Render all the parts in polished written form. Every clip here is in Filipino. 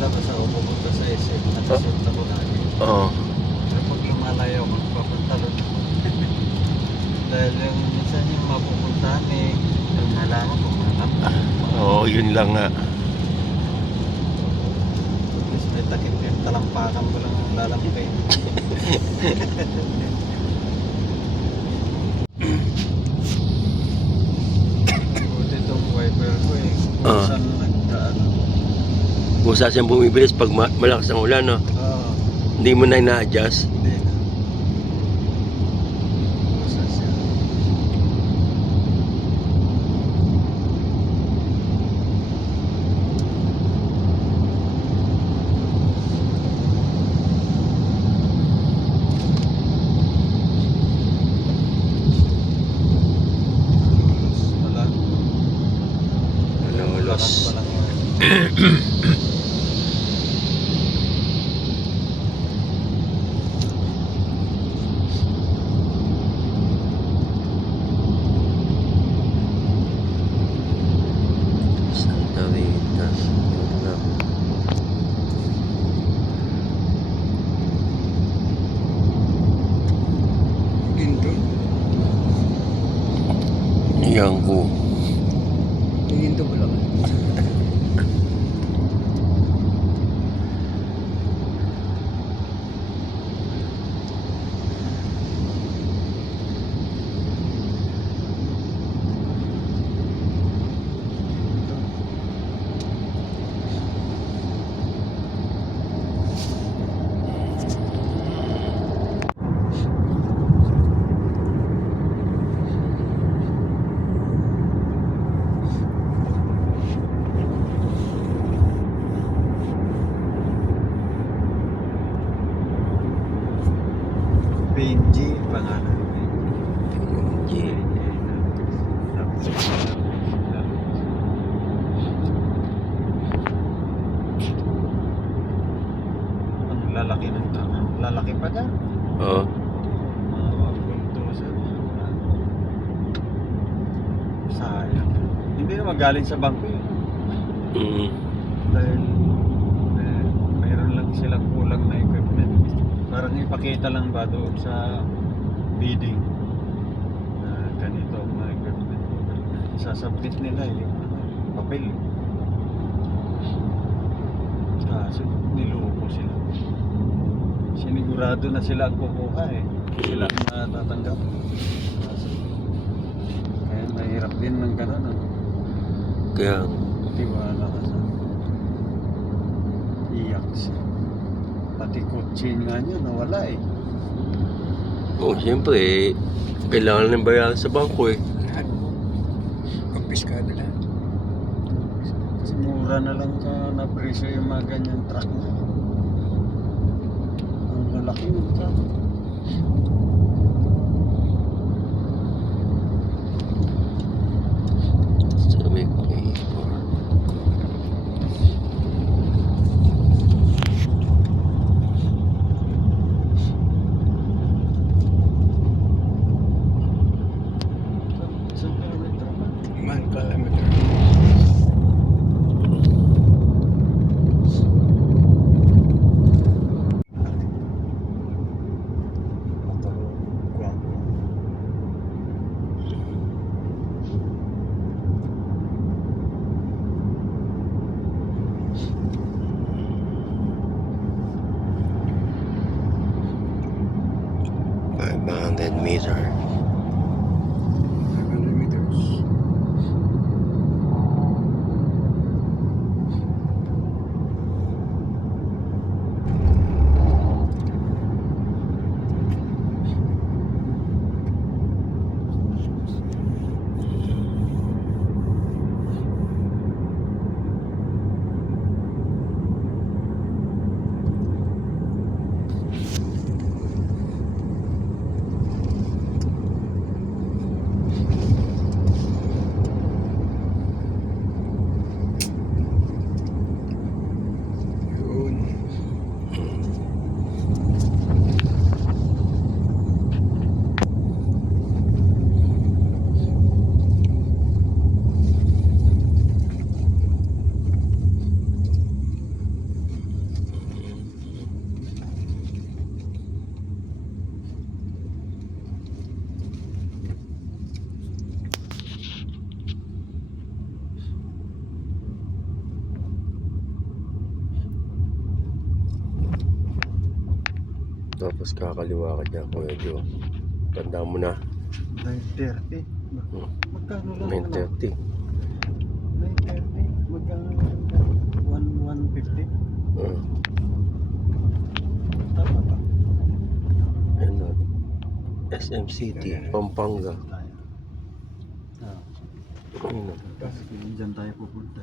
lalabas ako, pupunta sa SM. Nakasunta ko lagi. Oo. Pero pag lumalayo, magpapantalon ako. Dahil yung minsan yung mapupuntahan eh, yung nalaman ko, malapit. Oo, yun lang nga. At least may takip yung talampakan ko lang lalampay. Buti itong wiper ko eh. Kung saan nagkaano. Kung saan siyang bumibilis pag malakas ang ulan, no? Oo. Hindi mo na ina-adjust. Hindi na. Basta siya. Wala. Lolos. Walang wiper. Santa Rita. Yun lang. Ginto. Yan ko. Ginto pala ka. Benji, pangalan. Benji. Ang lalaki ng tangan. Lalaki pa dyan. Oo. Mga buldozer. Sayang. Hindi na magaling sa bangko yun. Dahil mayroon lang silang kulang na equipment. Parang ipakita lang ba doon sa bidding na ganito ang mga equipment. Isasubmit nila yung papel. Kaso niloko sila. Sinigurado na sila ang kukuha eh. Sila ang matatanggap. Kaso, kaya mahirap din ng gano'n. Ano? Kaya, Tiwala ka sa iyak siya. Pati kotse nga niya nawala eh. siyempre, kailangan ng bayaran sa bangko eh. Lahat. Kumpiskado lahat. Kasi mura na lang ka na presyo yung mga ganyan truck na. Ang lalaki ng truck. Sabi ko eh. Isang kilometro ba? 1 kilometer. Motor guwapo. Meter. 500 meters. Tapos kakaliwa ka dyan, Kuya Joe. Tanda mo na. 9:30. Magkano lang? 9:30. 9:30. Magkano lang? 150. Tama ba? Ano? SM City, Pampanga. Ayun. Diyan tayo pupunta.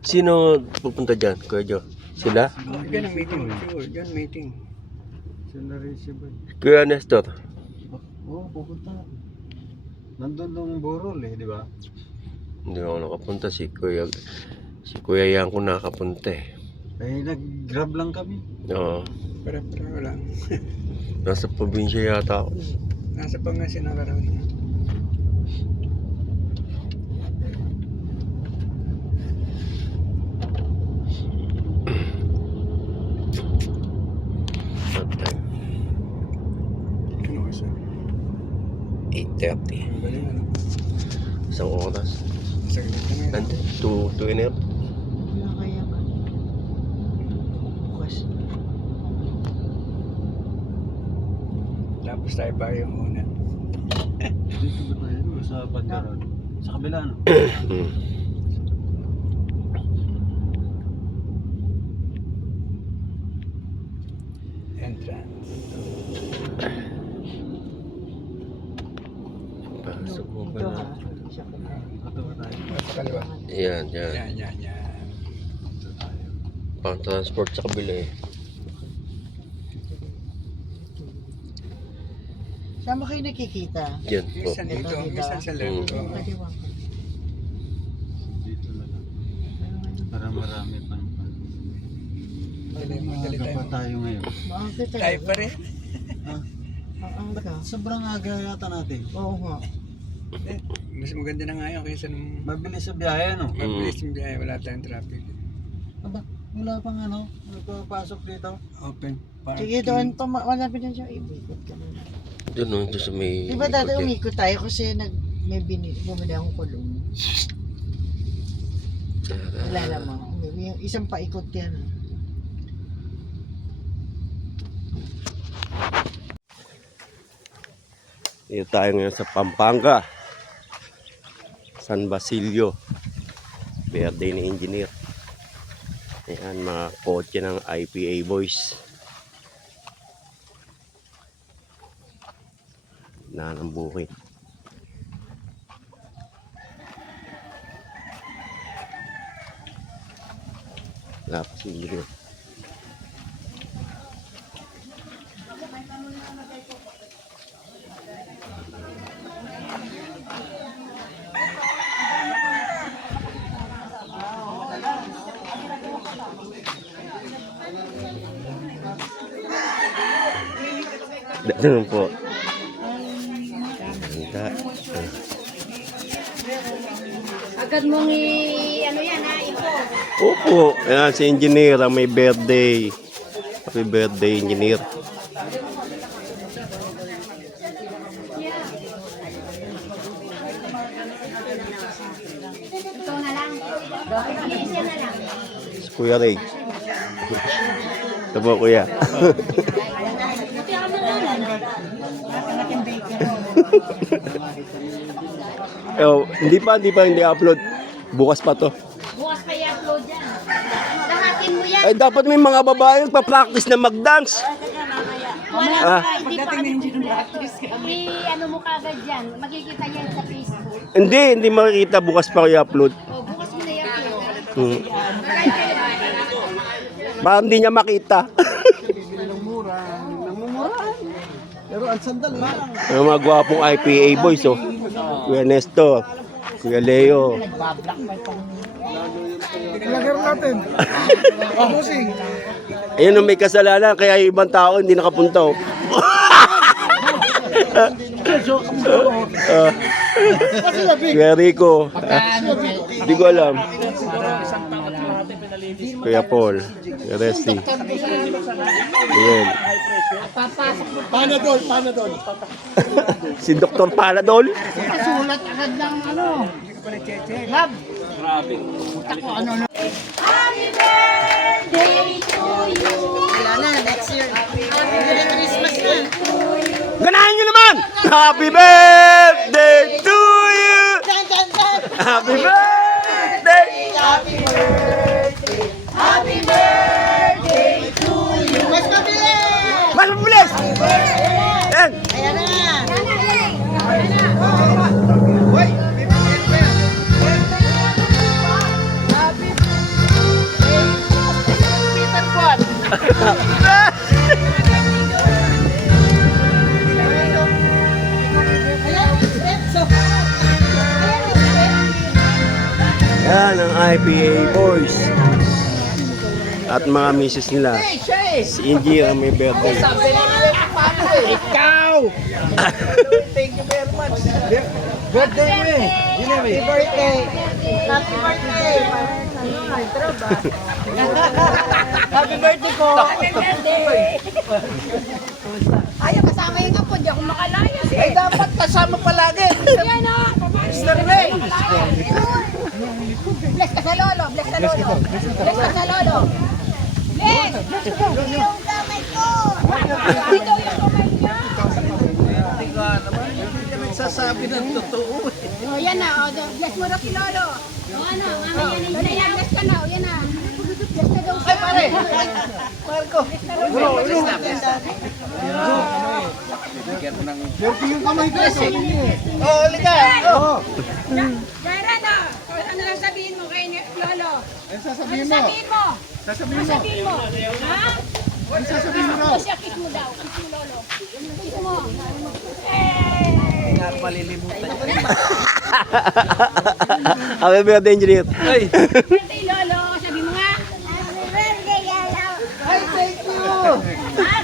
Sino pupunta dyan, Kuya Joe? Sila? Diyan ang meeting. Sure, diyan meeting. Sila rin siya ba? Kuya Nestor? Oo, pupunta. Nandun nung Borol di ba? Hindi ako nakapunta. Si Kuya Yang ko nakapunta eh. Eh, nag-grab lang kami. Oo. Para lang. Nasa probinsya yata ako. Nasa Pangasinan ka raw. What time? Ano kasi? 8:30. Ang galing ano? Isang oras. Saglit lang yan. Ante, 2:30. Wala kaya ka. Bukas. Tapos tayo pa yung una. Dito ba tayo? Sa Bandaran. Sa kabila, no? Entrance. Pasok mo Dito pala. ha. Isa ko na. Ito ba tayo? Sa kaliwa. Yan, yan. Yan. Ito tayo. Pang transport sa kabila eh. Saan ba kayo nakikita? Yan po. Minsan dito, minsan sa left. Oo. Kaliwa ka. Dito na lang. Para marami pang Madali Maaga tayo. pa tayo ngayon. Maaga tayo. Tayo pa rin. Ang ka. Sobrang aga yata natin. Oo nga. Mas maganda na nga yun kaysa nung Mabilis sa biyahe, no? mabilis yung biyahe. Wala tayong traffic. Aba, wala pang ano, nagpapasok dito. Open parking. Sige doon, malapit na siya. Ibikot ka na. Doon no, doon sa may... Di ba dati ikot yan. umikot tayo kasi may bumili akong kulong. Alala mo, yung isang paikot yan. Dito tayo ngayon sa Pampanga. San Basilio. Birthday ni engineer. Ayan, mga kotse ng IPA boys. Na ng bukid. Lapis si engineer. Ganun po. Ganda. Agad mong ano yan ha, ito. Opo, ayan si engineer ang may birthday. Happy birthday, engineer. Ito na lang. Isa na lang. Si Kuya Ray. Ito po, Kuya. Hindi upload. Bukas pa to. Bukas pa i-upload yan. Lahatin mo yan. Ay, dapat may mga babae nagpa-practice na mag-dance. Wala pa, hindi pa kami. Ano mo kagad yan. Makikita yan sa Facebook. Hindi makikita. Bukas pa ko i-upload. O, bukas mo na i-upload. Hmm. Baka hindi niya makita. Pero ang sandali lang. Ang mga gwapong IPA boys, oh. Kuya Nestor, Kuya Leo. Lagyan natin. Busing. Ayun, may kasalanan, kaya yung ibang tao hindi nakapunta, oh. Kuya Rico. Hindi ko alam. Kuya Paul. Kuya Resty. Ayan. Panadol. Si Dr. Panadol. Sulat agad ng ano. Lab. Happy birthday to you. Wala na, next year. Happy birthday to you! Happy birthday! Mas mabilis! Yan! Yan ang IPA boys. At mga misis nila. Si Ingy ang may birthday. Ikaw! Thank you very much. Birthday mo eh. Happy birthday. Happy birthday. Happy birthday ko. Happy birthday! Ayaw kasama yung apo, di ako makalayas eh. Ay, dapat kasama palagi. Yan o! Mr. Ray. Bless ka sa lolo, bless sa lolo. Bless ka sa lolo. Bless! Yung kamay ko! Dito yung kamay niya! Hindi ka nagsasabi ng totoo. O yan na, o, bless mo daw si lolo. O ano, mamaya na bless ka na, o yan na. Bless na daw siya. Ay pare! Marco. Yung kamay ko. Oh, liga. Oh. Jaira na! Ano lang sabihin mo kay lolo? Ano Sasabihin mo? Sasabihin mo. Ha? Sasabihin mo daw. Kiss mo daw. Kiss mo lolo. Kiss mo. Palilimutan. Happy birthday, Engineer. Ay. Birthday lolo. Sabi mo nga. Ay, thank you.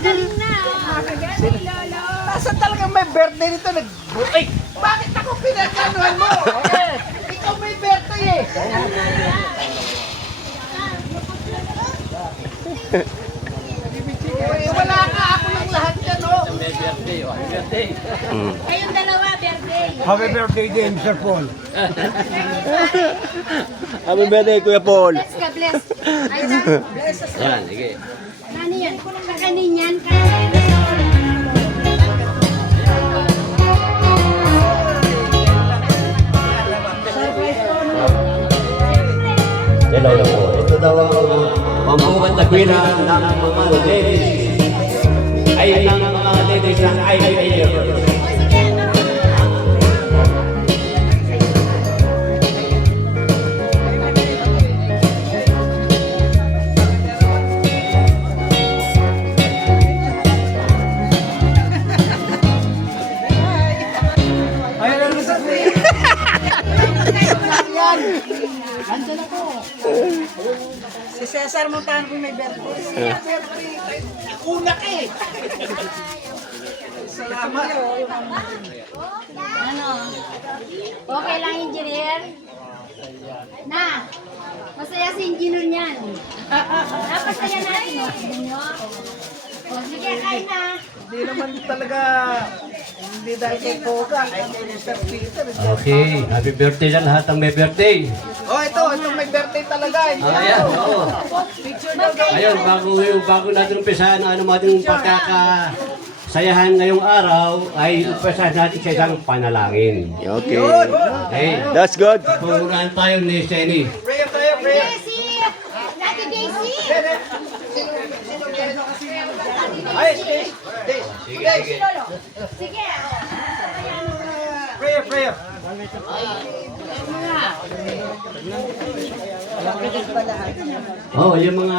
Galing na. Happy birthday lolo. Nasaan talagang may birthday nito? Ay, bakit ako pinagkanuhan mo? Ikaw may birthday eh. Wala ka, ako lang lahat yan, oh. Kayong dalawa, birthday. Happy birthday din, Sir Paul. Happy birthday, Kuya Paul. Bless ka, bless. Ay, na. Yan, sige. Nani yan? Kakanin yan. Kakanin. Hello po. Ito daw ang pambukat na kwila ng mga ladies. Ay ng mga ladies ng IPA. Ayun ang isa Si Cesar Montano po may birthday. Una ka eh. Salamat. Ano? Okay lang, engineer? Na, masaya si engineer niyan. Napasaya natin, o. O, sige, kain na. Hindi naman talaga, hindi dahil kay Koga, ay kay Mr. Peter. Okay, happy birthday sa lahat ng may birthday. Oh, ito may birthday talaga. Ayan, oo. Ayun, bago natin umpisahan ang ano ating pagkakasayahan ngayong araw, ay umpisahan natin sa isang panalangin. Okay. Okay, That's good. pununan tayo ni Senny. Prayer tayo, prayer. Daisy! Lati Daisy! Ay, stay. Sige. Sige. Prayer. Oh, yung mga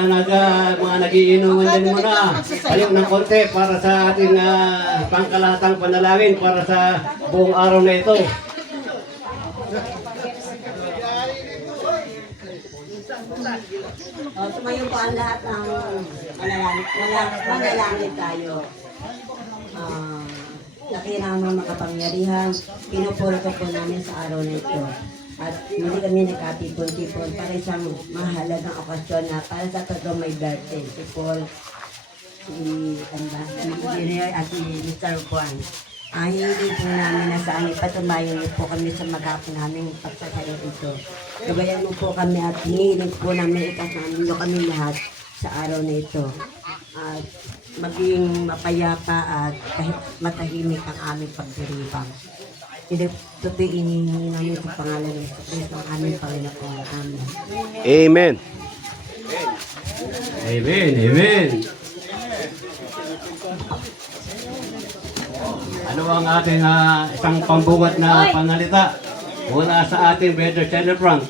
nagiinuman din muna. Ayun ng konti para sa ating pangkalatang panalangin para sa buong araw na ito. Tumayo po ang lahat ng manalangin tayo. Nakirang mga makapangyarihan, pinupuro ko po namin sa araw na ito. At hindi kami nagkatipon-tipon para isang mahalagang okasyon na para sa totoong may birthday. Si Paul, si Engineer at si Mr. Juan. Hindi po namin nasaangin patumayo niyo po kami sa magapon naming pagsasayo ito. Gabayan mo po kami at hinihiling po namin ikas namin kami lahat sa araw na ito. At maging mapayapa at kahit matahimik ang aming pagdiriwang. Ito inihingi namin sa pangalan ng Kristo ang aming Panginoon. Amen. Amen. Amen, amen. Ano ang ating isang pambukat na panalita mula sa ating Brother Cheddar Frank?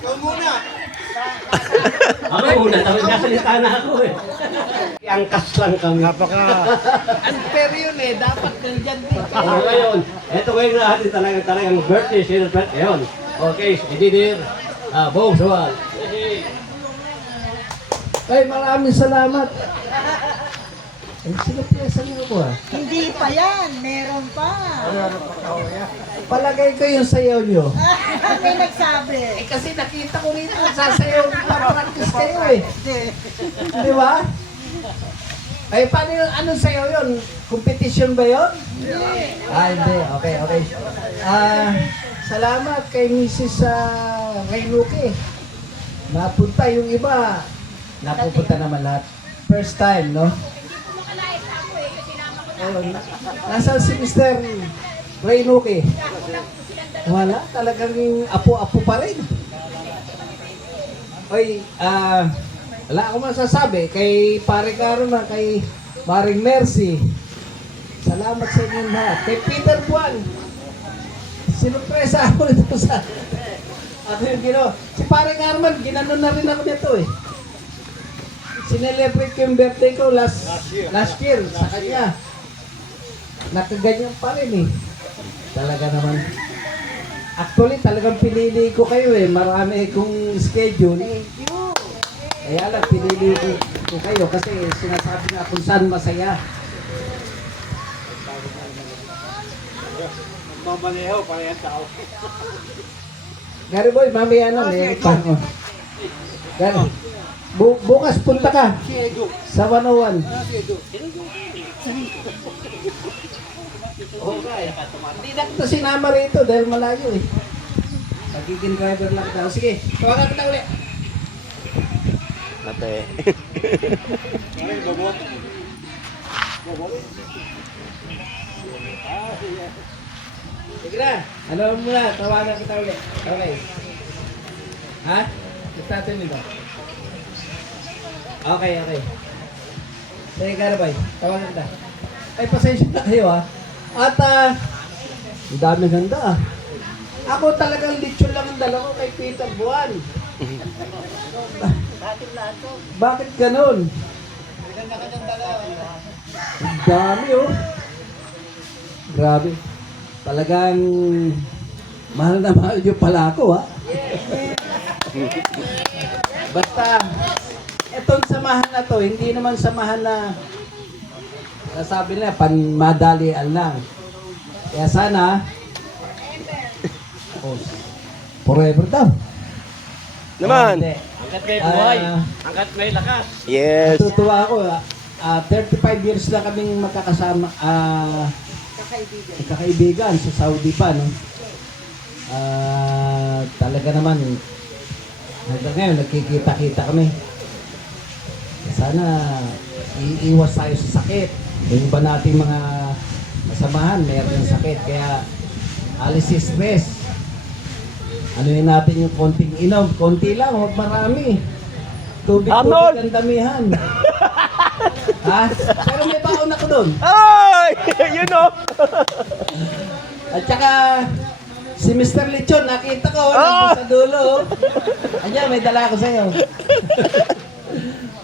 Ikaw muna! Ako muna, tapos kasalita na ako eh. Angkas lang kami. Unfair yun eh. Dapat nandyan din. O ngayon, ito ngayon na ating talagang birthday celebrate. Ayun. Okay, engineer, Bong Sawal. Ay, maraming salamat. Ay, sinuplesan niyo ko Hindi pa yan, meron pa. Palagay ko yung sayaw niyo. May nagsabi. Eh kasi nakita ko rito sasayaw pa-practice kayo eh. Di ba? Ay, paano yun? Anong sayaw yun? Competition ba yun? Hindi. Okay, okay. Salamat kay Mrs. Reynuke. Napunta yung iba. Napupunta naman lahat. First time, no? Oh, nasaan si Mr. Reynuke? Wala. Talagang apo-apo pa rin. Oy, wala akong masasabi kay Pare Caro na kay Maring Mercy. Salamat sa inyo lahat. Kay Peter Juan. Sinupresa ako nito sa ako yung ginawa. Si Pare Carman, ginanon na rin ako nito eh. Sinelebrate ko yung birthday ko last year sa kanya. Nakaganyan pa rin eh. Talaga naman. Actually, talagang pinili ko kayo eh. Marami kong schedule. Kaya lang, pinili ko kayo kasi sinasabi nga kung saan masaya. Mamaneho, parehas tao. Gary boy, mamaya na. Gary, bukas punta ka sa 101. Okay. Hindi na kita sinama rito dahil malayo eh. Magiging driver lang daw. Sige, tawagan kita ulit. Ate. Sige na. Ano mo na, tawagan kita ulit. Okay. Ha? Nagtatin nito. Okay, okay. Sige, Garabay. Tawagan kita. Ay, pasensya na kayo ha. At, ang dami ganda ah. Ako talagang lechon lang ang dala ko kay Peter Buwan. Bakit ganun? Ang dami oh. Grabe. Talagang mahal na mahal nyo pala ako ha. Basta, etong samahan na to, hindi naman samahan na sabi nila, panmadalian lang. Kaya sana, forever daw. Naman. Hindi. Hanggat may buhay, hanggat may lakas. Yes. Natutuwa ako. 35 years na kaming magkakasama. Kakaibigan sa Saudi pa, no? Talaga naman, hanggang ngayon, nagkikita-kita kami. Sana, iiwas tayo sa sakit. Yung iba nating mga kasamahan, mayroon yung sakit. Kaya, alis si stress. Ano yun natin yung konting inom? Konti lang, huwag marami. Tubig ang damihan. Ha? Pero may baon ako doon. Ay! You know. At saka, si Mr. Lechon, nakita ko, nandun sa dulo. Anya, may dala ako sa'yo.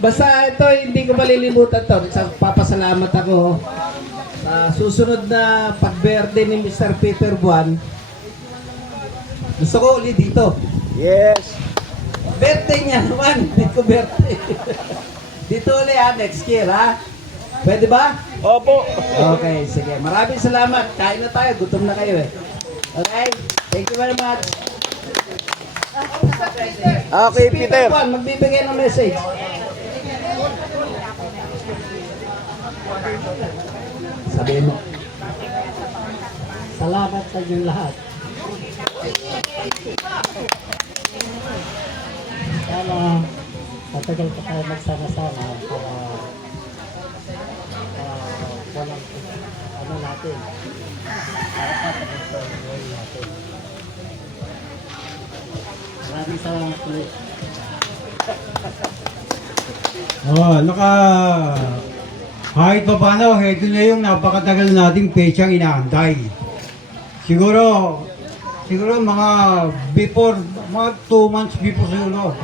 Basta ito, hindi ko malilimutan to. Isang papasalamat ako sa susunod na pag-birthday ni Mr. Peter Buwan. Gusto ko ulit dito. Yes. Birthday niya naman. Hindi ko birthday. Dito ulit ha, next year ha. Pwede ba? Opo. Okay, sige. Maraming salamat. Kain na tayo. Gutom na kayo eh. Okay? Thank you very much. Okay, Peter. Buwan, magbibigay ng message. Sabihin mo. Salamat sa inyong lahat. Sana matagal pa tayo magsama-sama para ano natin. Para sa pag-control natin. Maraming salamat ulit. Kahit pa paano, ito na yung napakatagal nating petsang inaantay. Siguro mga mga 2 months before siguro,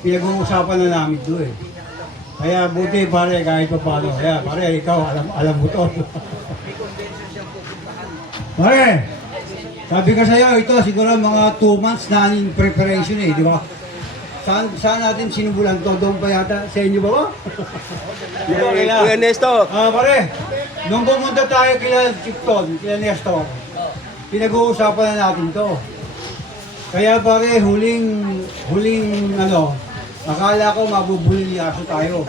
pinag-uusapan na namin ito eh. Kaya buti pare, kahit pa paano. Kaya pare, ikaw, alam mo to. Pare, sabi ko sa'yo, ito siguro mga 2 months na in preparation eh, di ba? Saan natin sinubulan to? Doon pa yata sa inyo ba ba? Kuya Nestor. Pare, nung pumunta tayo kila Chipton, kila Nestor, pinag-uusapan na natin to. Kaya pare, huling akala ko mabubulyaso tayo.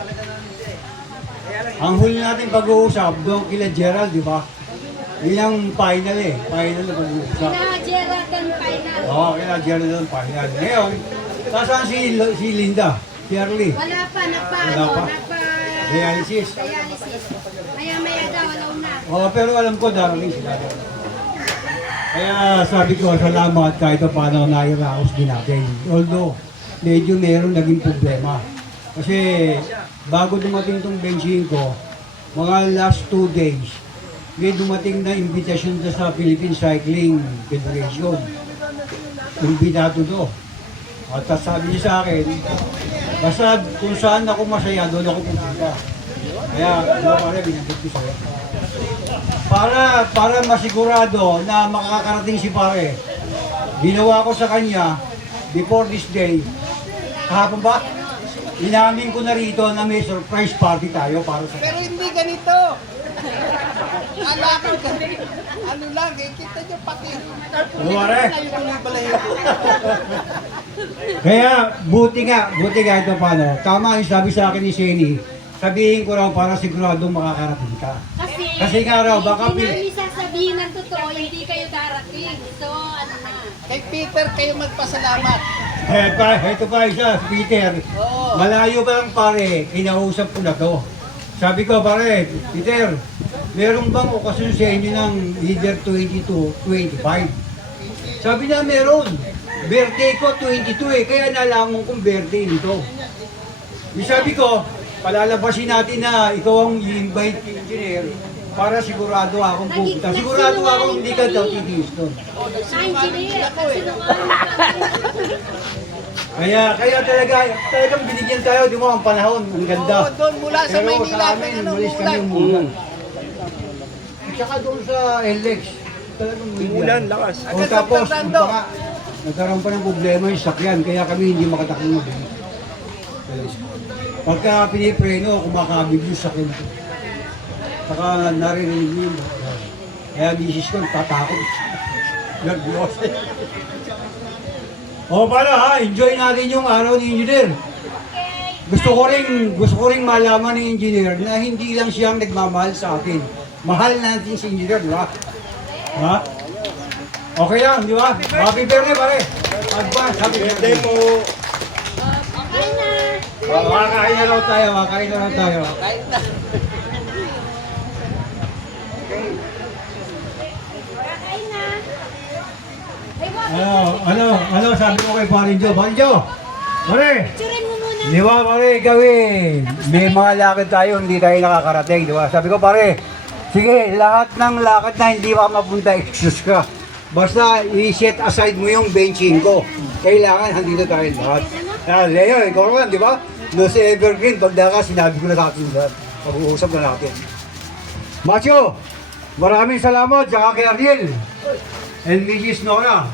Ang huli natin pag-uusap doon kila Gerald, di ba? Yun ang final eh. Final na pag-uusap. Kina Gerald ang final. Oo, kila Gerald ang final. Ngayon, nasaan si Linda? Si Arlie? Wala pa, Wala pa. Dialysis. dialysis. Maya-maya daw, alaw na. Oo, pero alam ko darating sila. Kaya sabi ko, salamat kahit pa paano nairaos din natin. Although, medyo meron naging problema. Kasi bago dumating tong benching ko, mga last 2 days, may dumating na invitation sa Philippine Cycling Federation. Imbitato do. At sabi niya sa akin, basta kung saan ako masaya, doon ako pupunta. Kaya, pare, binagod ko sa'yo. Para masigurado na makakarating si pare, ginawa ko sa kanya, before this day, kahapon ba? Inamin ko na rito na may surprise party tayo para sa Pero hindi ganito. Alakad ka. Ano lang, eh, kita nyo pati. Ano, pare? Tuloy pala yun. Kaya, buti nga ito paano. Tama yung sabi sa akin ni Sheni, sabihin ko raw para siguradong makakarating ka. Kasi nga raw, baka hindi namin sasabihin ng totoo, hindi kayo darating. So, ano na. Kay Peter kayo magpasalamat. Ito pa isa, Peter. Oo. Malayo pa lang pare, kinausap ko na to. Sabi ko pare, Peter, meron bang okasyon sa inyo ng either 22, 25? Sabi niya meron. Birthday ko 22 eh, kaya nalaman kong birthday nito. Sabi ko, palalabasin natin na ikaw ang i-invite engineer para sigurado akong pupunta. Sigurado akong hindi ka daw titiis doon. Engineer, Kaya talagang binigyan tayo, di mo, ang panahon, ang ganda. Oo, doon mula sa Pero Maynila, sa amin, ano, umalis kami umulan. umulan. At saka doon sa LX, talagang umulan, lakas. O Agad sa tapos, Fernando. nagkaroon pa ng problema yung sakyan, kaya kami hindi makatakbo. Pagka pinipreno, kumakabig yung sakyan ko. Saka naririnig yun. Kaya misis ko, tatakot. Nag-loss. O paano ha, enjoy natin yung araw ni Engineer. Gusto ko ring malaman ni Engineer na hindi lang siyang nagmamahal sa atin. Mahal natin si Engineer, di ba? Ha? Okay lang, di ba? Happy birthday, pare. Advance, happy birthday po. Okay na. Makakain na raw tayo. Kahit na. Okay na. Ay, Ano sabi ko kay Parinjo? Parinjo! Pare! picturean mo muna. Di ba pare, ikaw eh, may mga lakad tayo, hindi tayo nakakarating, di ba? Sabi ko pare, sige, lahat ng lakad na hindi ka mapunta, excuse ka. Basta i-set aside mo yung benching ko. Kailangan, handito tayo lahat. Leo, ikaw naman, di ba? No sa Evergreen, pagdaka, sinabi ko na natin lahat. Pag-uusap na natin. Macho, maraming salamat, tsaka kay Ariel. And Mrs. Nora.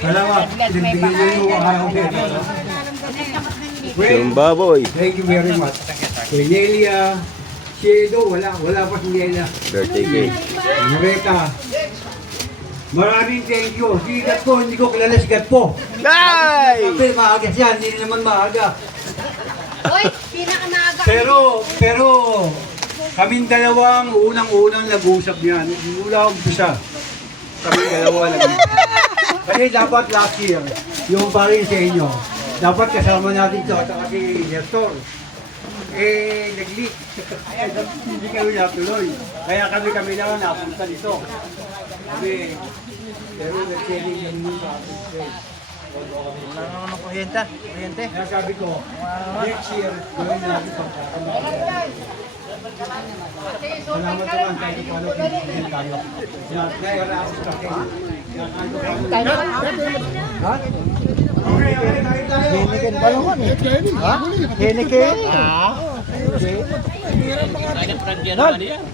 Salamat. Pinagbigyan niyo yung araw dito. Yung baboy. Thank you very much. Kay Nelia, si Edo, wala pa si Nelia. Birthday cake. Loretta. Maraming thank you. Si Gatpo, hindi ko kilala si Gatpo. Ay! Kasi maaga siya, hindi naman maaga. Uy, pinakamaaga. Pero, kaming dalawang unang-unang nag-uusap niyan. Mula umpisa. Kaming dalawa lang. Kasi dapat last year, yung pa rin sa inyo, dapat kasama natin ito at si Nestor. Nag-leak. Hindi kami natuloy. Kaya kami naman napunta dito. Pero nag-selling yung mga Wala naman ng kuryente. Kaya sabi ko, next year, gawin natin pagkakamali. Salamat naman kahit paano pinigyan tayo. Kaya ako sa akin. Hinikin pa naman eh. Ha? Hinikin?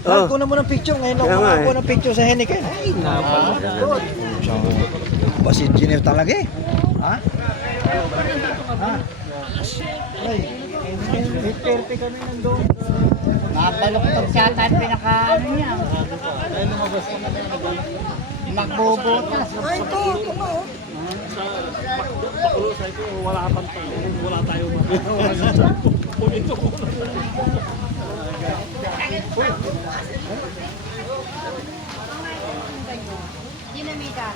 Kuha mo ng picture. Ngayon ako makakuha ng picture sa Heniken. Ay, napalagod. Basit Gineo talaga eh. Ha? Ha? Ay, Heniken. 8:30 kami nandun. Mabaluktot siya tayo pinaka-ano niya. Magbubutas. Ay, ito nga oh. Dinamita.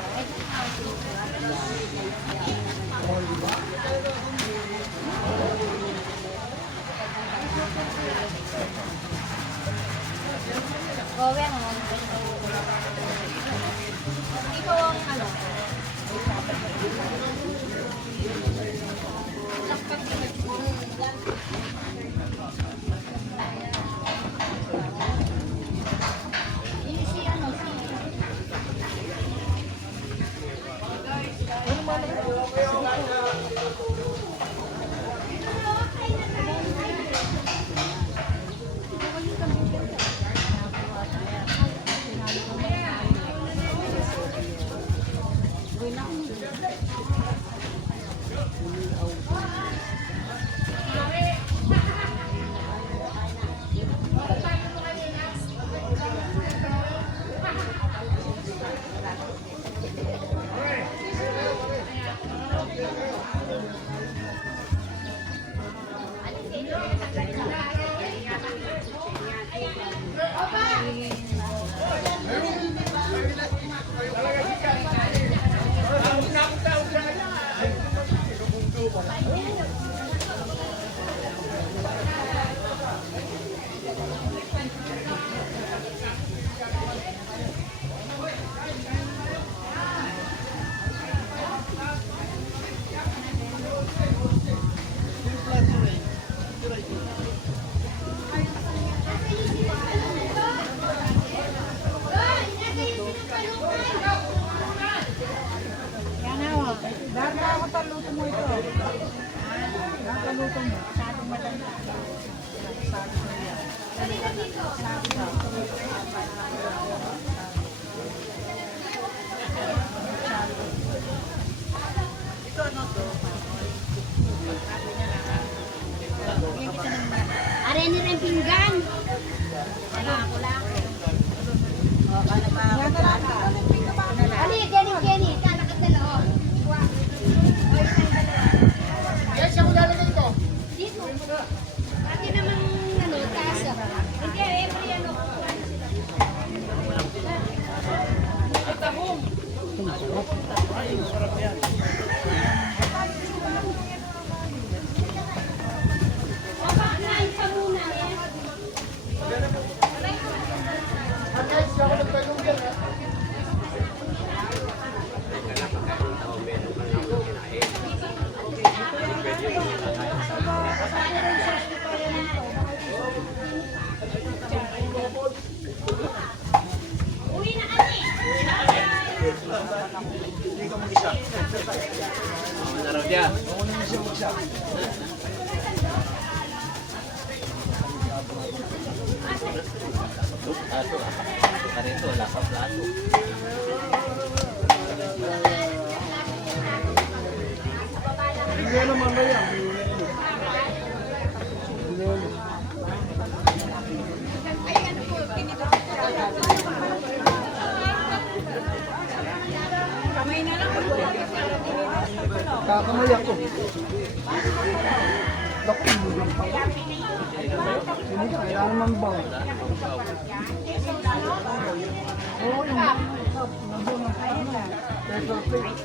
Gawin mo. Ikaw ang ano? Yung si ano, Are ni rin pinggan. Wala ako lang. Ali, Kenny. Kanakat na loob. Yes, ako lalagay ito. Dito. Pati namang ano, taas. Hindi, every ano. Ito home. Uwi na kami. Kakamay ako. Naku, kailangan man ba? Oo, yung nandun ang paper plate.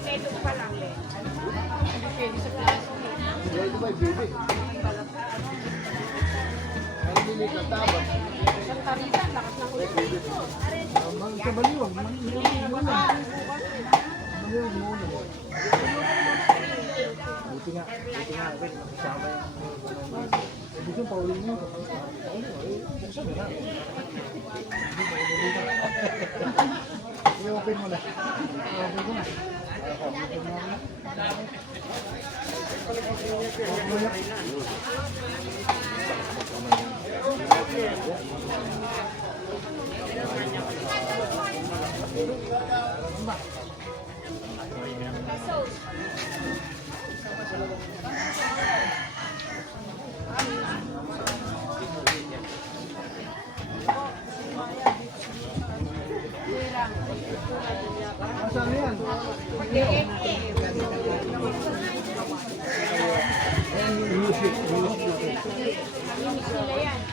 Pwede ba, baby?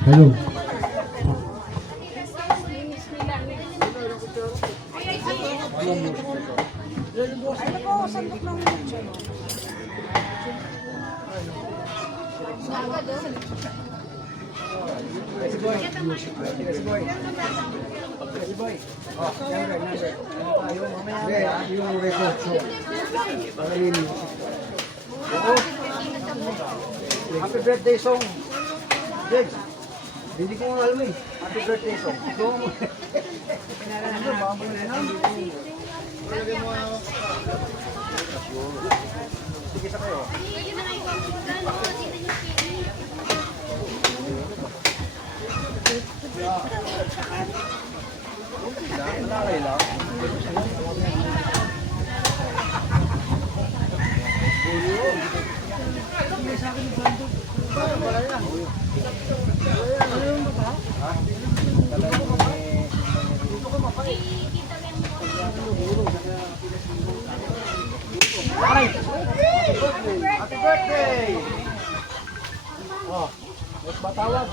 Hello. Yung record show. Happy birthday song. Jegs. Hindi ko alam eh. Happy birthday song. Sige sa kayo. Happy birthday! Oh, mas matawag.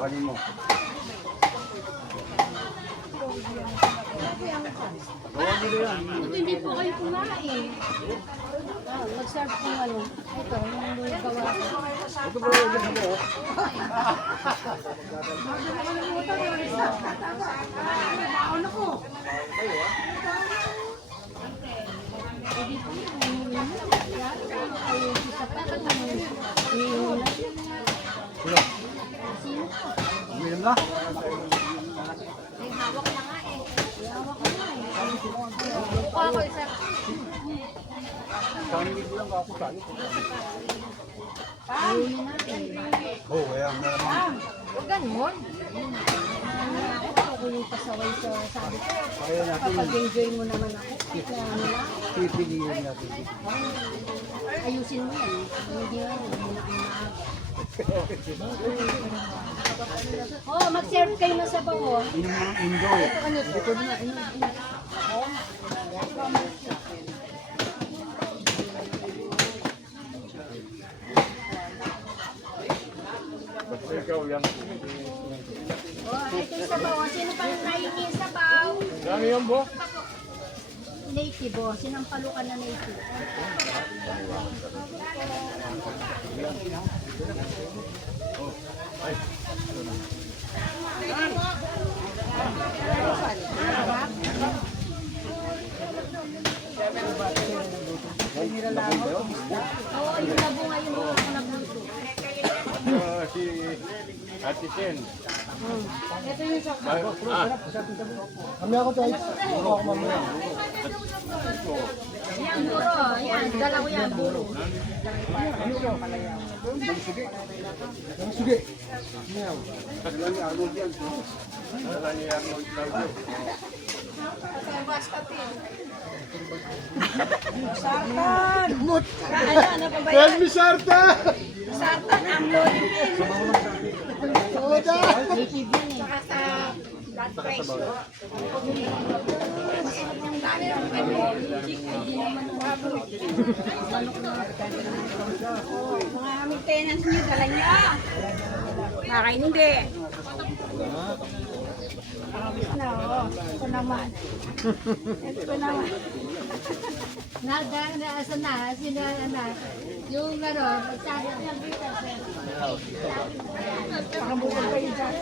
Kunin mo. Hindi po kayo kumain. Mag-serve po ano. Ito, yung gawa ko. Ito ba yung mo? Ano ko? Uminom na? May hawak na nga eh. May hawak na nga eh. Kuha ko isa. Ayun natin. Oo, kaya ang naman. Huwag ganun. Ako yung pasaway sa sabi ko. Kapag-enjoy mo naman ako. Kaya ano lang. Pipiliin natin. Ayusin mo yan. Hindi nga. Oh, mag-serve kayo na sa bawo. Inom mo ng indo. Ito na. Basta ikaw yan. Oh, ito yung sabaw. Sino pang nahingi yung sabaw? Dami yan, bo? Native, oh. Sinampalukan na native. Oo, yung nabunga yung mga nagluto. Si Ate Sen. Ito yung sabaw. Kami ako tayo. Ako mamaya. Yan, buro. Yan, dalawa yan, buro. Sige. Sige. Sartan! Ano pa ba yan? Sartan! Sartan ang lolipin. Soda! Saka sa blood pressure. Ang dami ng mga maintenance nyo, dala nyo. Baka hindi. Ito naman. Ito naman. Asa na, sino na, yung ano, pagsabi ng Pakabukod pa yun dyan.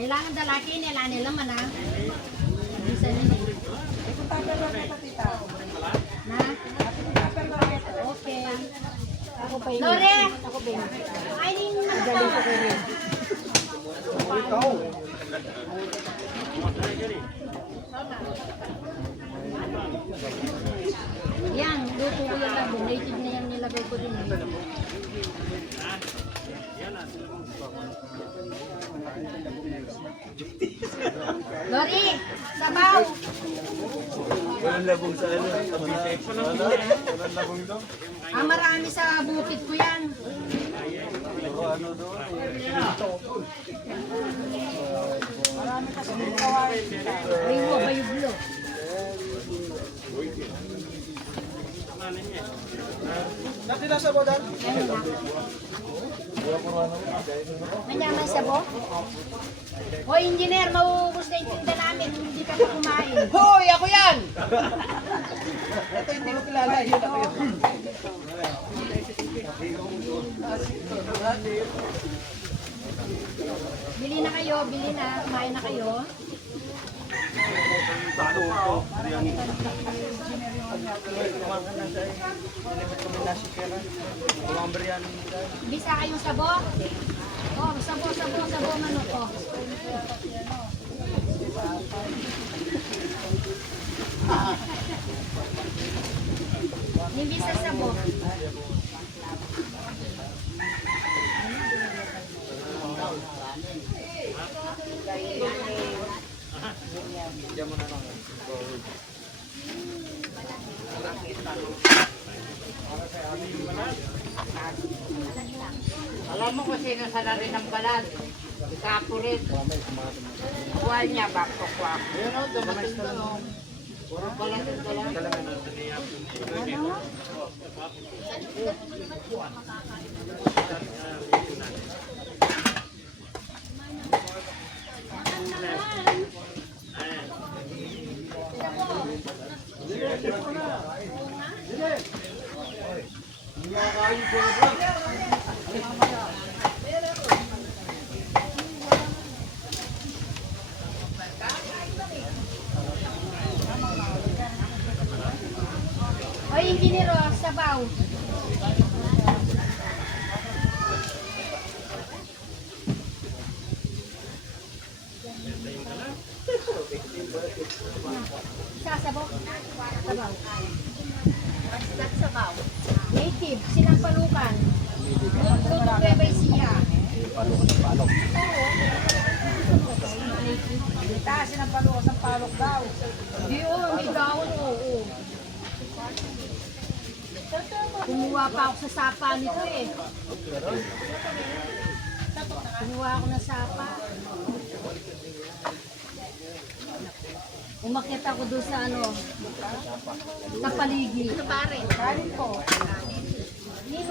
kailangan dalaki nila man ha. Bisa nila. Na? Okay. Ako pa yun. Lore! Ay, hindi naman ako. Yan, luto ko yung labo. Native na yan nilagay ko din. Lori! Sabaw! Walang labong sa ano. Walang labong doon. Ang marami sa bukid ko yan. Ano doon? Ayun, bayublo. Manyaman sa bo? O, engineer, mauubos na yung tinda namin. Hindi ka pa kumain. Hoy! Ako yan! Ito hindi ko kilala. Yun ako yun. Bili na kayo, bili na. Kumain na kayo. Bisa kayong sabo? Oh, sabo, manok ko. Yung bisa sabo. Alam mo kung sino sa rin ng balat? Kapulit. Buwan niya, bakto-kwak. Yun o, dumating doon o. Puro balat yung balat. Oy, engineer, sabaw. Sasabaw. Sabaw. Sabaw. Native, sinampalukan. Luto bebay siya. Palok. Taas ng palukas ng palok daw. Di may dahon, oo. Kumuha pa ako sa sapa nito eh. Kumuha ako ng sapa. Umakyat ako doon sa ano, sa paligid. Ano pare? Kanin po.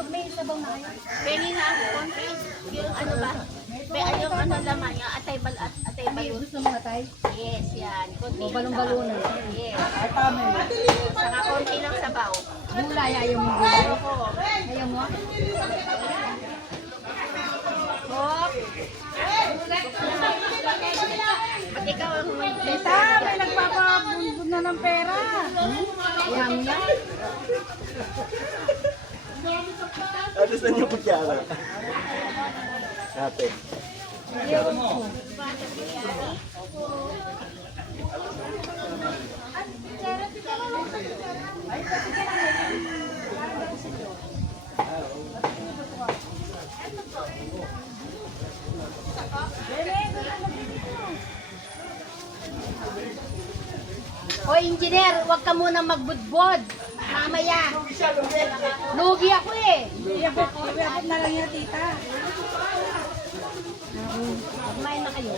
May sabaw na kayo. Pengi nga ako, konti. Yung ano ba? May ayong ano laman, yung atay balon. Gusto mo atay? Yes, yan. Konti O balong-balunan. Yes. Saka konti lang sabaw. Gulay, ayaw mo gulay. Ako. Ayaw mo? Hop. Ba't ikaw ang Tita, may nagpapabundod na ng pera. Ayaw mo yan? Alis na yung kutsara. Ate. Ayaw mo. Ay, O engineer, huwag ka muna magbudbod. Mamaya. Lugi ako eh. Iyabot na lang yan, tita. Kumain na kayo.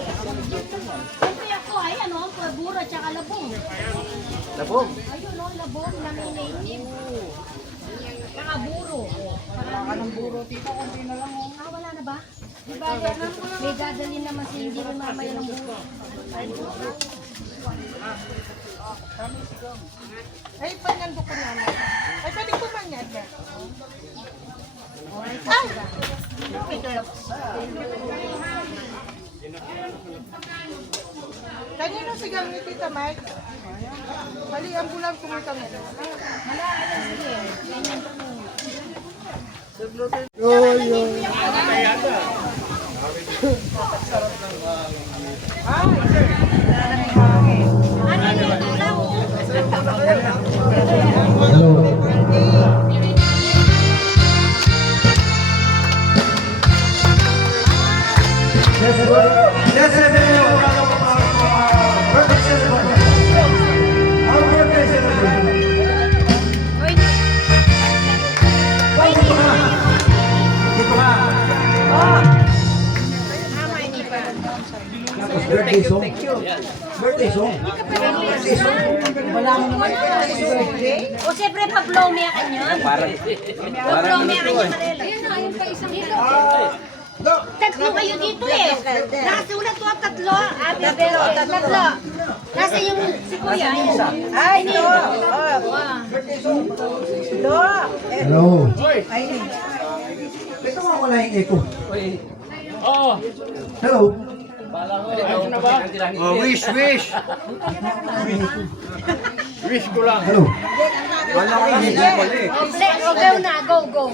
Siyempre ako ay ano, paburo at saka labong. Labong. Ayun o, labong na may native. Saka buro. Wala ka ng buro, tita, kunti na lang. Ah, wala na ba? Di ba, may dadalhin naman si hindi may mamaya ng buro. Ay, panando ko naman. Ay, pwede ko man yan. Kanino sigang ni Tita Mike? Mali, ambulan kumita mo. Wala, ayun, sige. Ganyan po. Birthday song. Birthday song. Birthday song. Wala mo naman birthday. O siyempre, pa-blow me akan yun. Pa-blow me akan yun, Marela. Ayun na, ayun pa isang dito. Tatlo kayo dito eh. Nakasulat ko ang tatlo. Ate, pero tatlo. Nasa yung si Kuya. Ay, ito. Hello. Ito nga wala yung echo. Hello. Oh, wish. Wish ko lang. Hello. Wala ko hindi pala eh. Go na, go.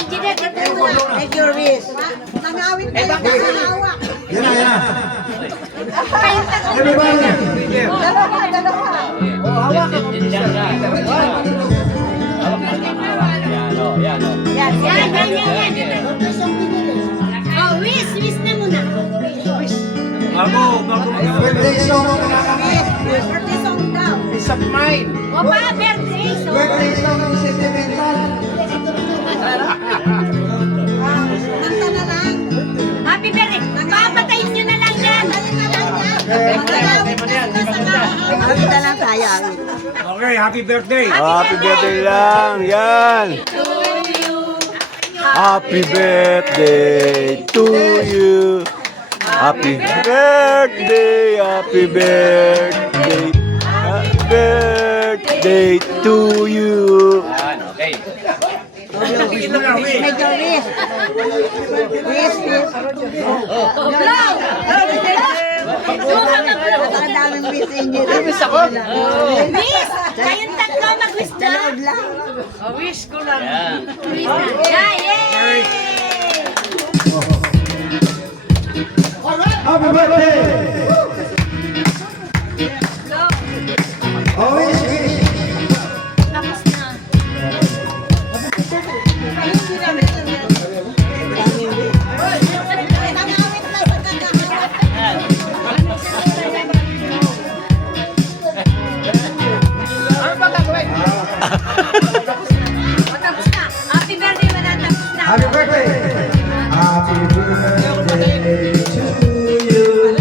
Engineer, dito muna. Make your wish. Nangawit na lang sa hawak. Yan na. Kayong tatlo. Everybody. Dalawa. Yan. Oh, wish na muna. Birthday song. Birthday song daw. Peace of mind. O pa, birthday. So, Birthday song ng sentimental. Kanta na lang. happy birthday. Papatayin nyo na lang yan. Kanta na lang tayo. Okay, happy birthday. Happy birthday lang, yan. Happy birthday to you. Happy birthday, happy birthday, happy birthday to you. Okay. Make your wish. Wish. Blow! Ang daming wish engineer. Wish! Kayong tatlo mag-wish na. Wish ko lang. Wish na. Yay! Happy birthday. Oh, wish. Tapos na. Nangawit na sa kakakas. Tapos na. Happy birthday, wala tapos na. Happy birthday. Happy birthday to you.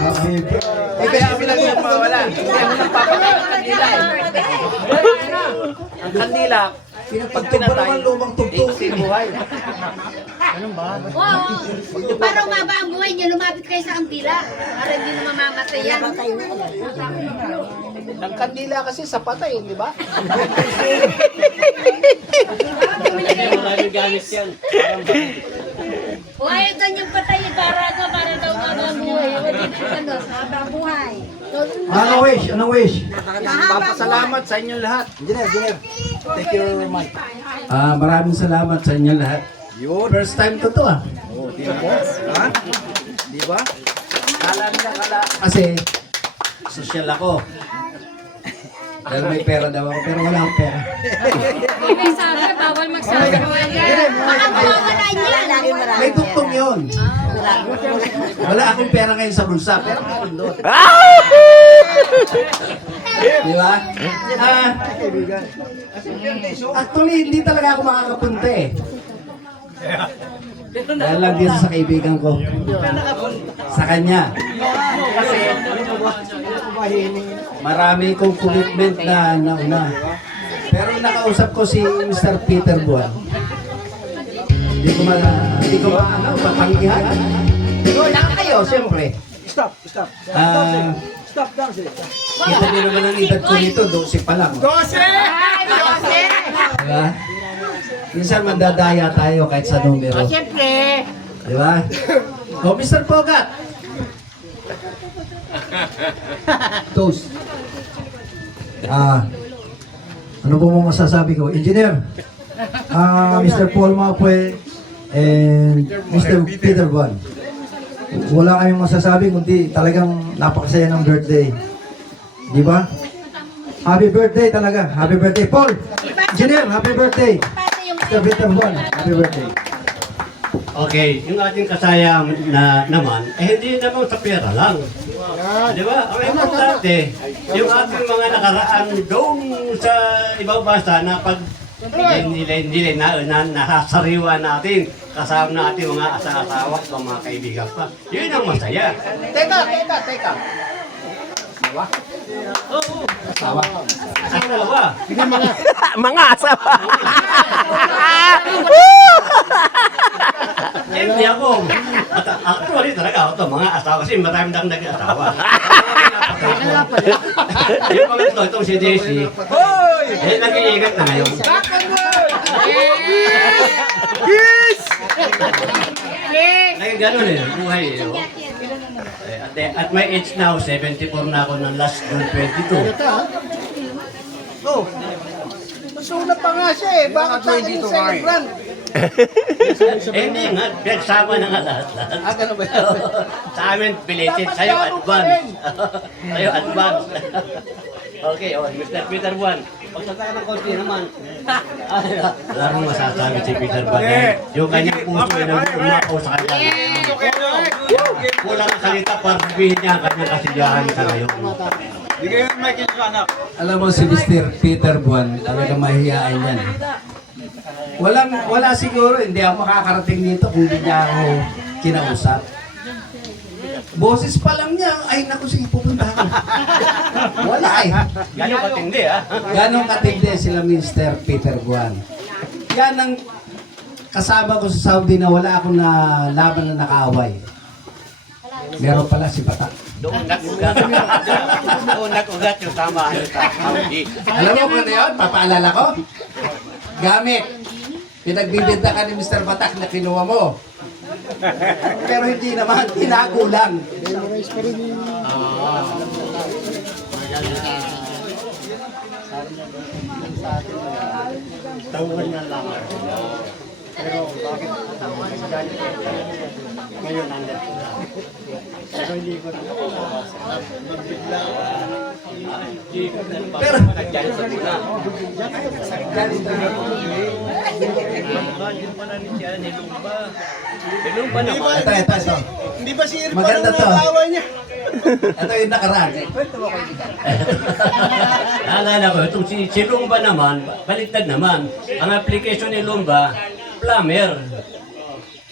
Happy birthday. Kaya kami lang yung mawala. Hindi ako nagpapakandila. Ang kandila, Pinagpagtugbo naman lumang tugtog. buhay. Oo. Para umaba ang buhay niyo, lumapit kayo sa kantila. Para hindi na mamamatay yan. Ang kandila kasi sa patay, di ba? Maraming gamit yan. O ayaw doon yung patay, para daw ang buhay. O dito ano, sa buhay. Anong wish? Anong wish? Papasalamat sa inyong lahat. Engineer. Thank you very much. Maraming salamat sa inyo lahat. First time to ah. Oh, di ba? Ha? Di ba? Kala. Kasi, social ako. Dahil may pera daw ako, pero wala akong pera. May sabi, bawal magsabi. Baka mawawala niya. May tuktong yun. Wala akong pera ngayon sa bulsa, pero meron doon. Di ba? Actually, hindi talaga ako makakapunta eh. Dahil lang din sa kaibigan ko. Sa kanya. Kasi marami kong commitment na nauna. Pero nakausap ko si Mr. Peter Buwan. Hindi ko maano, papanggihan. Lang kayo, siyempre. Stop. Kita niyo naman ang edad ko nito, 12 pa lang. 12! Diba? Minsan mandadaya tayo kahit sa numero. Siyempre. Diba? O, Mr. Pogat! Toast. Ano po mo masasabi ko? Engineer, Mr. Paul Mapue and Mr. Peter Buwan. Wala kayong masasabi kundi talagang napakasaya ng birthday. Di ba? Happy birthday talaga. Happy birthday. Paul! Engineer, happy birthday. Mr. Peter Buwan, happy birthday. Okay, yung ating kasayang na naman, hindi naman sa pera lang. Di ba? Ang importante, yung ating mga nakaraan doon sa ibang bansa na pag nila nasasariwa natin, kasama natin mga asa-asawa at mga kaibigan pa. Yun ang masaya. Teka. Asawa. Mga asawa. Hindi ako. Actually talaga ako mga asawa kasi maraming nang nag-asawa. Yung pangatlo, itong si Daisy, nag-iingat na ngayon. Ganun eh, buhay eh. At my age now, 74 na ako ng last June 22. Oh. Masuna pa nga siya eh. Bakit sa akin yung celebrant? Hindi nga, pinagsama na nga lahat-lahat. Ganun ba? Sa amin, belated, sa'yo advance. Sa'yo advance. Okay, Mr. Peter Buwan. Pagsalta ka ng konti naman. Wala akong masasabi si Peter Buwan. Yung kanyang puso ay nag-umakaw sa kanya. Kulang ang salita para sabihin niya ang kanyang kasiyahan sa ngayon. Hindi kayo may anak. Alam mo si Mr. Peter Buwan, talagang mahihiyain yan. Wala siguro, hindi ako makakarating dito kung hindi niya ako kinausap. Boses pa lang niya, ay naku, sige, pupunta ako. Wala eh. Gano'ng katindi Ganong katindi sila Mr. Peter Buwan. Yan ang kasama ko sa Saudi na wala akong na laban na nakaaway. Meron pala si Bata. Doon nag-ugat. Doon nag-ugat yung tama. Alam mo kung ano yun? Papaalala ko? Gamit. Pinagbibinta ka ni Mr. Batak na kinuha mo. Pero hindi naman, tinago lang. Tawag na lang. Pero bakit ngayon nandito? Pero hindi ko na Pero, ito. Hindi ba si Irfan Maganda ang to. nakaaway niya? Ito yung nakaraan. Naalala ko, itong si Lumba naman, baliktad naman. Ang application ni Lumba, plumber.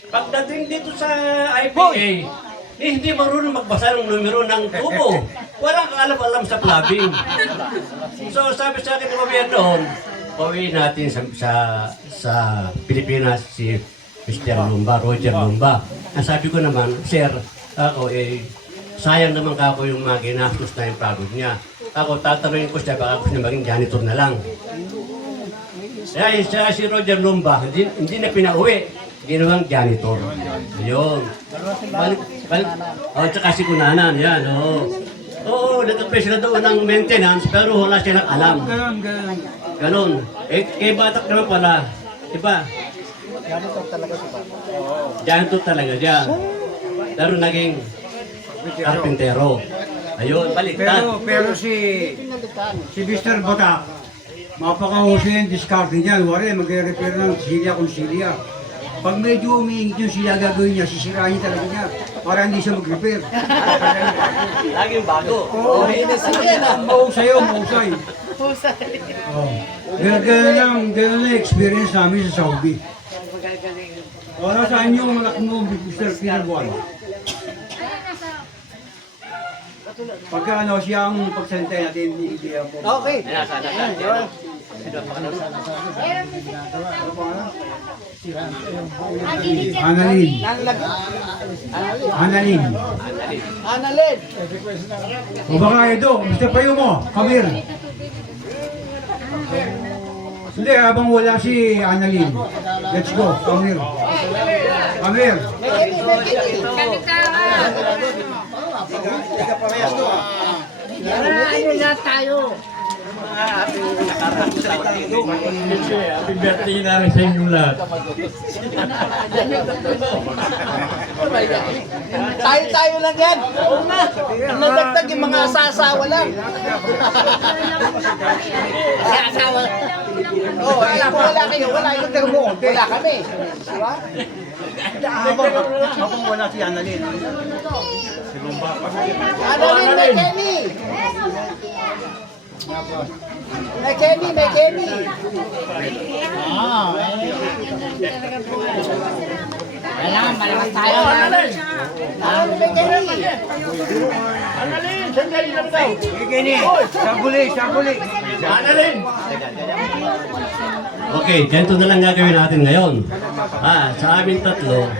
Pagdating dito sa IPA, hindi marunong magbasa ng numero ng tubo. Walang alam-alam sa plumbing. So sabi sa akin ng gobyerno, pauwiin natin sa Pilipinas si Mr. Lumba, Roger Lumba. Ang sabi ko naman, Sir, ako sayang naman kako yung mga ginastos na yung pagod niya. Ako tatanungin ko siya, baka gusto niya maging janitor na lang. Kaya si Roger Lumba, hindi na pinauwi. Ginawang janitor. Yun. Balik. Tsaka si Kunanan, yan. Oo, nag-apply sila doon ng maintenance, pero wala silang alam. Ganon. Kay Batak naman pala, iba. Janitor talaga siya. Pero naging karpintero. Ayun, baliktad. Pero si Mr. Batak, mapakahusay yung discarding niyan. Wari, magre-repair ng silya kung silya. Pag medyo umiingit yung sila gagawin niya, sisirahin niya talaga niya para hindi siya mag-repair. Laging bago. Oo, mausay yun, mausay. Oo. Ganun lang experience namin sa Saudi. O, nasaan yung anak mo, Mr. Peter Buwan? Pagka ano, siya ang pagsantay natin, hindi ako. Okay. Annalyn. Annalyn. Annalyn. O baka Edo, Mr. Payo mo, Kamir. Hindi, habang wala si Annalyn. Let's go, Kamir. Kamir. Ano na tayo? Happy birthday namin sa inyong lahat. Tayo lang yan. Nadagdag yung mga asawa lang. Asawa. Oo, wala kayo. Wala yung termo. Wala kami. Diba? Habang wala si Annalyn. Annalyn, may Kenny. May Kenny, may Kenny. Kailangan malakas tayo. May Kenny. Sabuli. Okay, ganito na lang gagawin natin ngayon. Sa amin tatlo,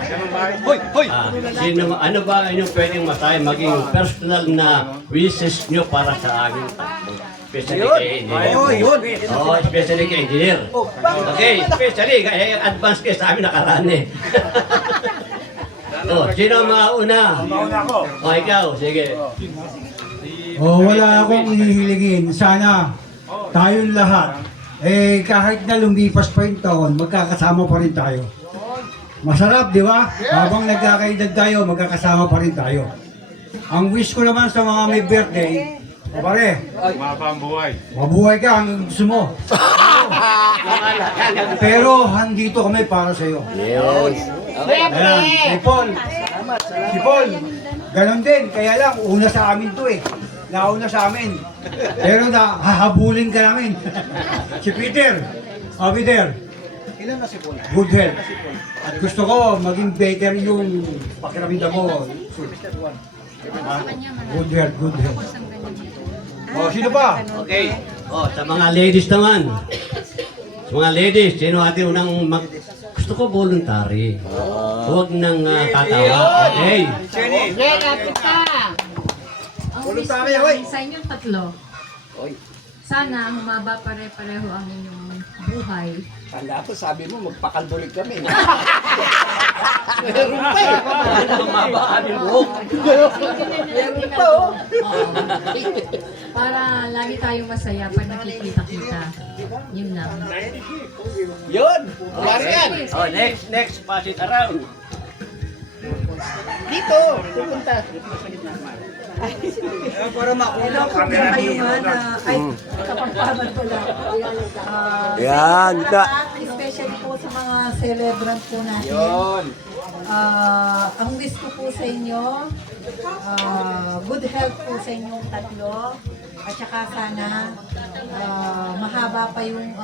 ano ba inyong pwedeng masahe maging personal na wishes nyo para sa amin tatlo? Especially kay engineer. Oo, especially kay engineer. Okay, especially kaya advance kayo sa amin nakaraan eh. Sino ang mauna? Mauna ako. Ikaw, sige. Wala akong hihiligin. Sana tayong lahat, kahit na lumipas pa yung taon, magkakasama pa rin tayo. Masarap, di ba? Habang nagkakaedad tayo, magkakasama pa rin tayo. Ang wish ko naman sa mga may birthday, pare, mabuhay ka hanggang gusto mo. Pero handito kami para sa'yo. Ayan, si Paul, ganon din. Kaya lang, una sa amin to eh. Nauna sa amin. Pero hahabulin ka namin. Si Peter, Ilan na si Paul? good health. At gusto ko maging better yung pakiramdam mo. Good health. Sino pa? Okay. Sa mga ladies naman. Sa mga ladies, sino ating unang gusto ko voluntary. Huwag nang tatawa. Okay. Hindi, kapit ka. Ang wish ko lang sa inyong tatlo, sana humaba pare-pareho ang inyong buhay. Tanda ko, sabi mo, magpakalbulig kami. Para lagi tayong masaya pag nakikita-kita. Yun lang. Yun! Marian! Next, pass it around. Dito! Pupunta. Para makuha ang camera Kapagpaman ko lang. Yan, Especially po sa mga celebrant po natin. Yun! Ang wish ko po sa inyo, good health po sa inyong tatlo. At saka sana mahaba pa yung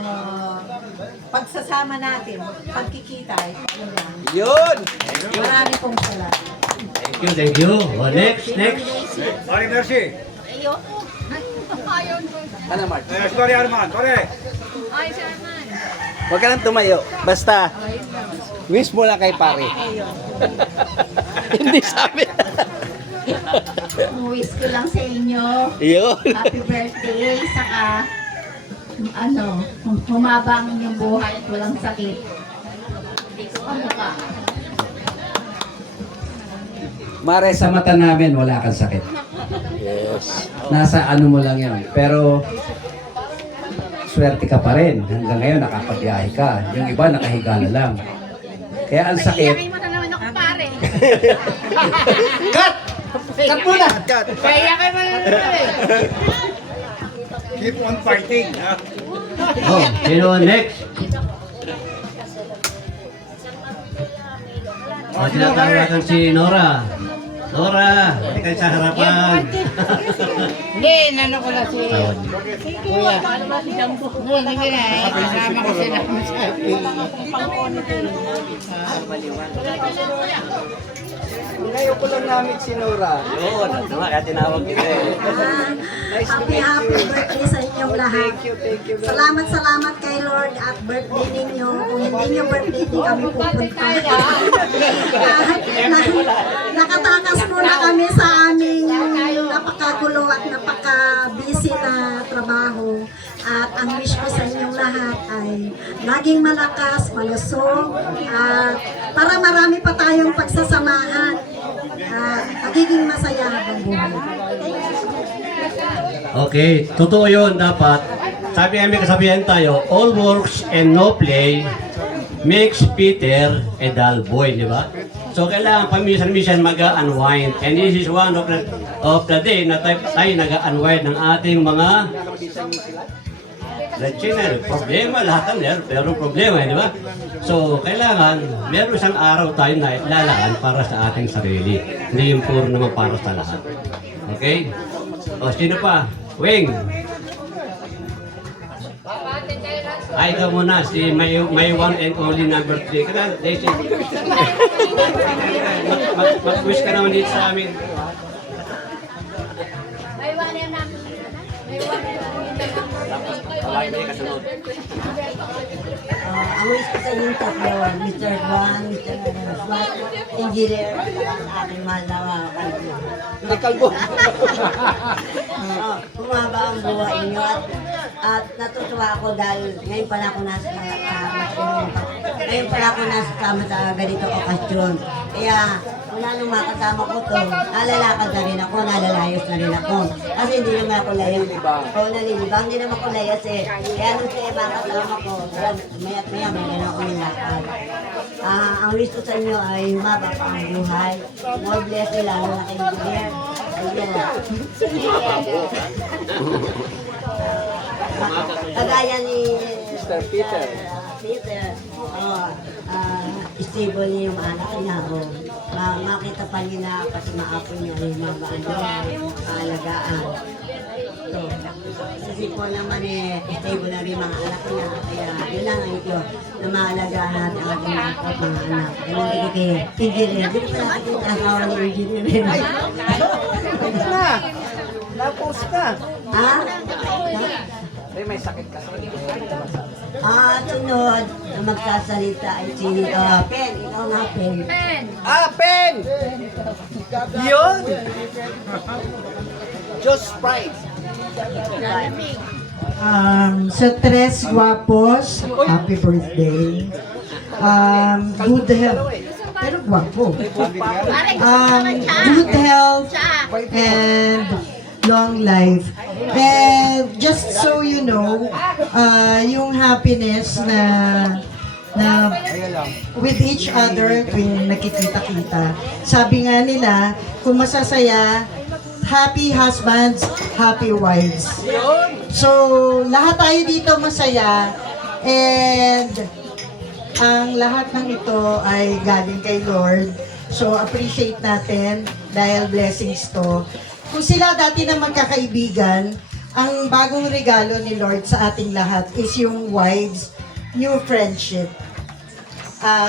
pagsasama natin, pagkikita. Yun lang. Yun! Marami pong salamat. Thank you. Next. Pare, merci. Ayoko. Ayaw ko. Ano, Mark? Sorry, Arman. Pare. Ay, Sir Man. Huwag ka lang tumayo. Basta, wish mo lang kay pare. Hindi sabi. Wish ko lang sa inyo. Yun! Happy birthday. Saka, humaba ang inyong buhay. Walang sakit. Ano ka? Mare, Sa mata namin, wala kang sakit. yes. Nasa ano mo lang yan. Pero, swerte ka pa rin. Hanggang ngayon, nakapagbiyahe ka. Yung iba, nakahiga na lang. Kaya ang sakit, Iyakin mo na naman ako, pare. Cut! Cut muna! Kaya kayo mo na naman. Keep on fighting. Sino next? O, tinatawagan si Nora. Nora, hindi kayo sa harapan. Hindi, nano ko lang si Kuya. Noon, sige na eh. Kasama ko sila sa Ngayon ko lang namin si Nora. Yun, kaya tinawag kita eh. Happy birthday sa inyong lahat. Salamat kay Lord at birthday ninyo. Kung hindi nyo birthday, di kami pupunta. Nakatakas muna kami sa aming napakagulo at napaka-busy na trabaho. At ang wish ko sa inyong lahat ay laging malakas, malusog, at para marami pa tayong pagsasamahan. Magiging masaya habang buhay. Okay, totoo yun dapat. Sabi nga may kasabihan tayo, all works and no play makes Peter a dull boy, di ba? So kailangan paminsan-minsan mag-unwind. And this is one of the day na tayo nag-unwind ng ating mga problema, lahat ng pero problema, di ba? So, kailangan, meron isang araw tayo na lalaan para sa ating sarili. Hindi yung puro naman para sa lahat. Okay? O, sino pa? Wing! Ay, ikaw muna, si my one and only number 3. Kaya, Daisy. Mag-wish ka naman dito sa amin. May one and number. May one and number. Ang wish ko sa inyong tatlo, Mr. Juan, Mr. Smart, Engineer, at aking mahal na kalbo. Humaba ang buhay niyo at natutuwa ako dahil ngayon pala ako nasa kasama sa ganito okasyon. Kaya wala nung makasama ko to, nalalakad na rin ako, nalalayos na rin ako. Kasi hindi naman ako layas. Oo, nalilibang, hindi naman ako layas eh. Kaya nung siya makasama ko, maya't maya, may rin ako nilakad. Ang wish ko sa inyo ay humaba pa ang buhay. More blessing lalo na kayo engineer. Kagaya ni Mr. Peter. Stable niya yung anak niya. Makita pa niya na pati maapon niya yung mga alagaan. So, sa sipon naman stable na rin mga anak niya. Kaya yun lang ang ito na maalagaan natin ang ating mga anak. Ganun din kay engineer. Hindi ko pala kita asawa ni engineer. Ito na. Na-post ka. Ha? May sakit ka. Sunod na magsasalita ay si Pen. Ikaw nga, Pen. Pen! Yun! Just Sprite. Sa Tres Guapos, happy birthday. Good health. Pero guwapo. Good health and long life. And just so you know, yung happiness na with each other tuwing nakikita-kita. Sabi nga nila, kung masasaya, happy husbands, happy wives. So, lahat tayo dito masaya and ang lahat ng ito ay galing kay Lord. So, appreciate natin dahil blessings to. Kung sila dati na magkakaibigan, ang bagong regalo ni Lord sa ating lahat is yung wives, new friendship.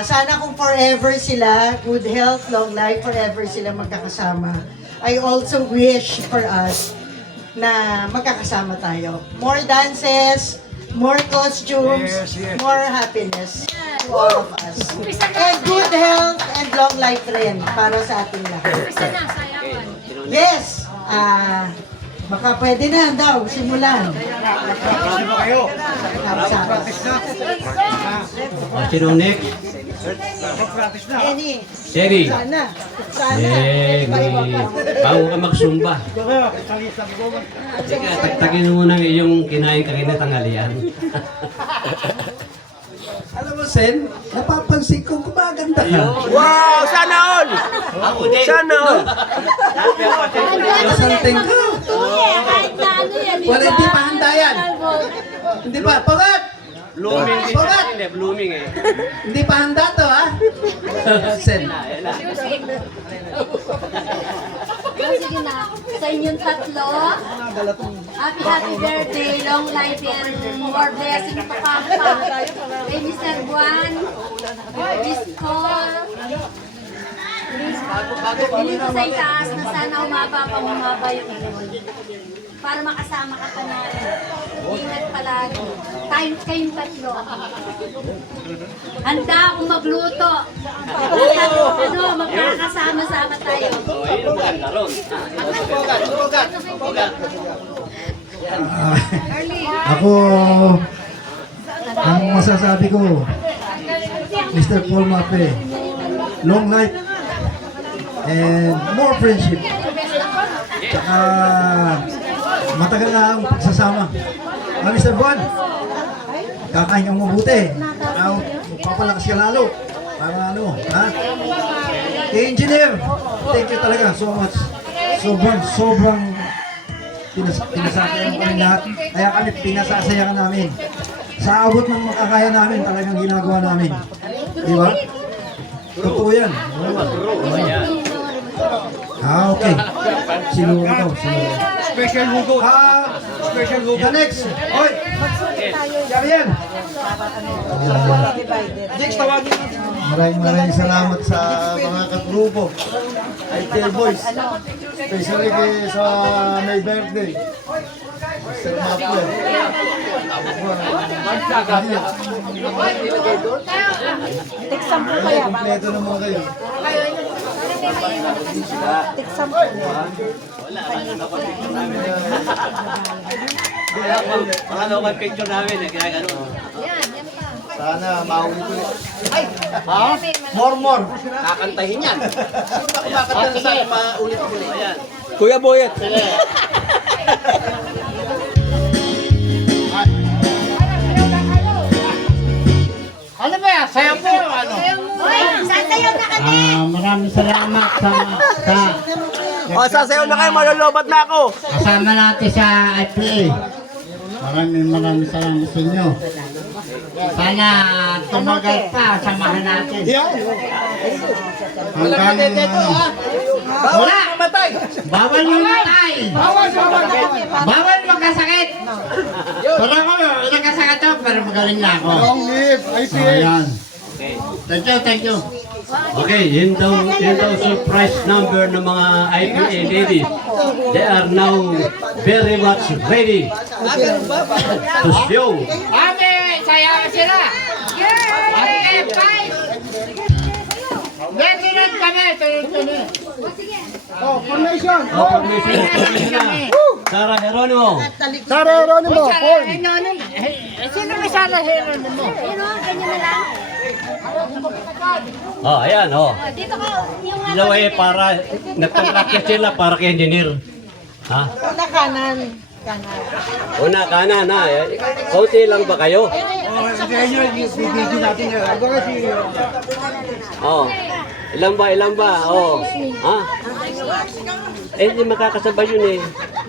Sana kung forever sila, good health, long life, forever sila magkakasama. I also wish for us na magkakasama tayo. More dances, more costumes, more happiness to all of us. And good health and long life rin para sa ating lahat. Yes! Baka pwede na daw, simulan. Sino next? Sherry. Sana. Bago ka magsumba. Sige, tagtagin mo muna yung kinain kanina tanghalian. Alam mo, Sen, napapansin ko gumaganda ka. Wow! Sana all! Ako din. Sana all! Masanteng ka. Kahit na ano yan. Wala, hindi pa handa yan. Hindi pa. Pangat! Blooming din sa akin eh, blooming eh. Hindi pa handa to, ha? Sen. Ayan na. Sige na. Sa inyong tatlo, happy birthday, long life and more blessing pa pampa. Kay Mr. Juan, Miss Cole, hindi ko sa itaas na sana umaba yung iyon. Para makasama ka pa natin. Ingat palagi. Kayong tatlo. Handa akong magluto. Magkakasama-sama tayo. Ayun, maganda ron. Ako, ang masasabi ko, Mr. Paul Mape, long life and more friendship. Tsaka matagal na ang pagsasama. Mr. Juan, kakain kang mabuti. Papalakas ka lalo. Para ano, ha? Engineer, thank you talaga so much. Sobrang pinasasayahan kami lahat. Kaya kami pinasasayahan namin. Sa abot ng makakaya namin, talagang ginagawa namin. Di ba? Totoo yan. Okay. Sinuha daw. Special hugot. Special hugot. The next. Oy! Sabi yan. Maraming salamat sa mga katgrupo. Ay kay boys. Especially kay sa may birthday. Mr. Maple. Kompleto naman kayo. Mga local picture namin eh, kaya gano'n. Sana maulit ulit. Ay! Ha? More. Kakantahin yan. Kumakanta sana maulit ulit. Ayan. Kuya Boyet. Ano ba yan? Sayo po. Ano? Hoy, sasayaw na kami! Maraming salamat sa O, sasayaw na kayo, malolobat na ako. kasama natin sa IPA. Maraming salamat sa inyo. Sana tumagal pa, samahan natin. Hanggang... Wala! Bawal mamatay! Bawal magkasakit! Pero ako, nagkasakit ako, pero magaling na ako. Long live IPA. Ayan. Thank you. Okay, yun daw surprise number ng mga IPA ladies. They are now very much ready to show. Ate, sayaw sila! Okay, five! Sunod kami! Formation. Sarah Geronimo. Sara Geronimo. Paul. Sino may sana Geronimo? Ayun o, ganyan na lang. Oh, ayan, oh. Dito ka, yung Ilaw eh, para nagpapraktis sila para kay engineer. Ha? Una kanan, ha? Kaunti lang ba kayo? Oh. Ilan ba? Oh. Ha? Eh, hindi makakasabay yun eh.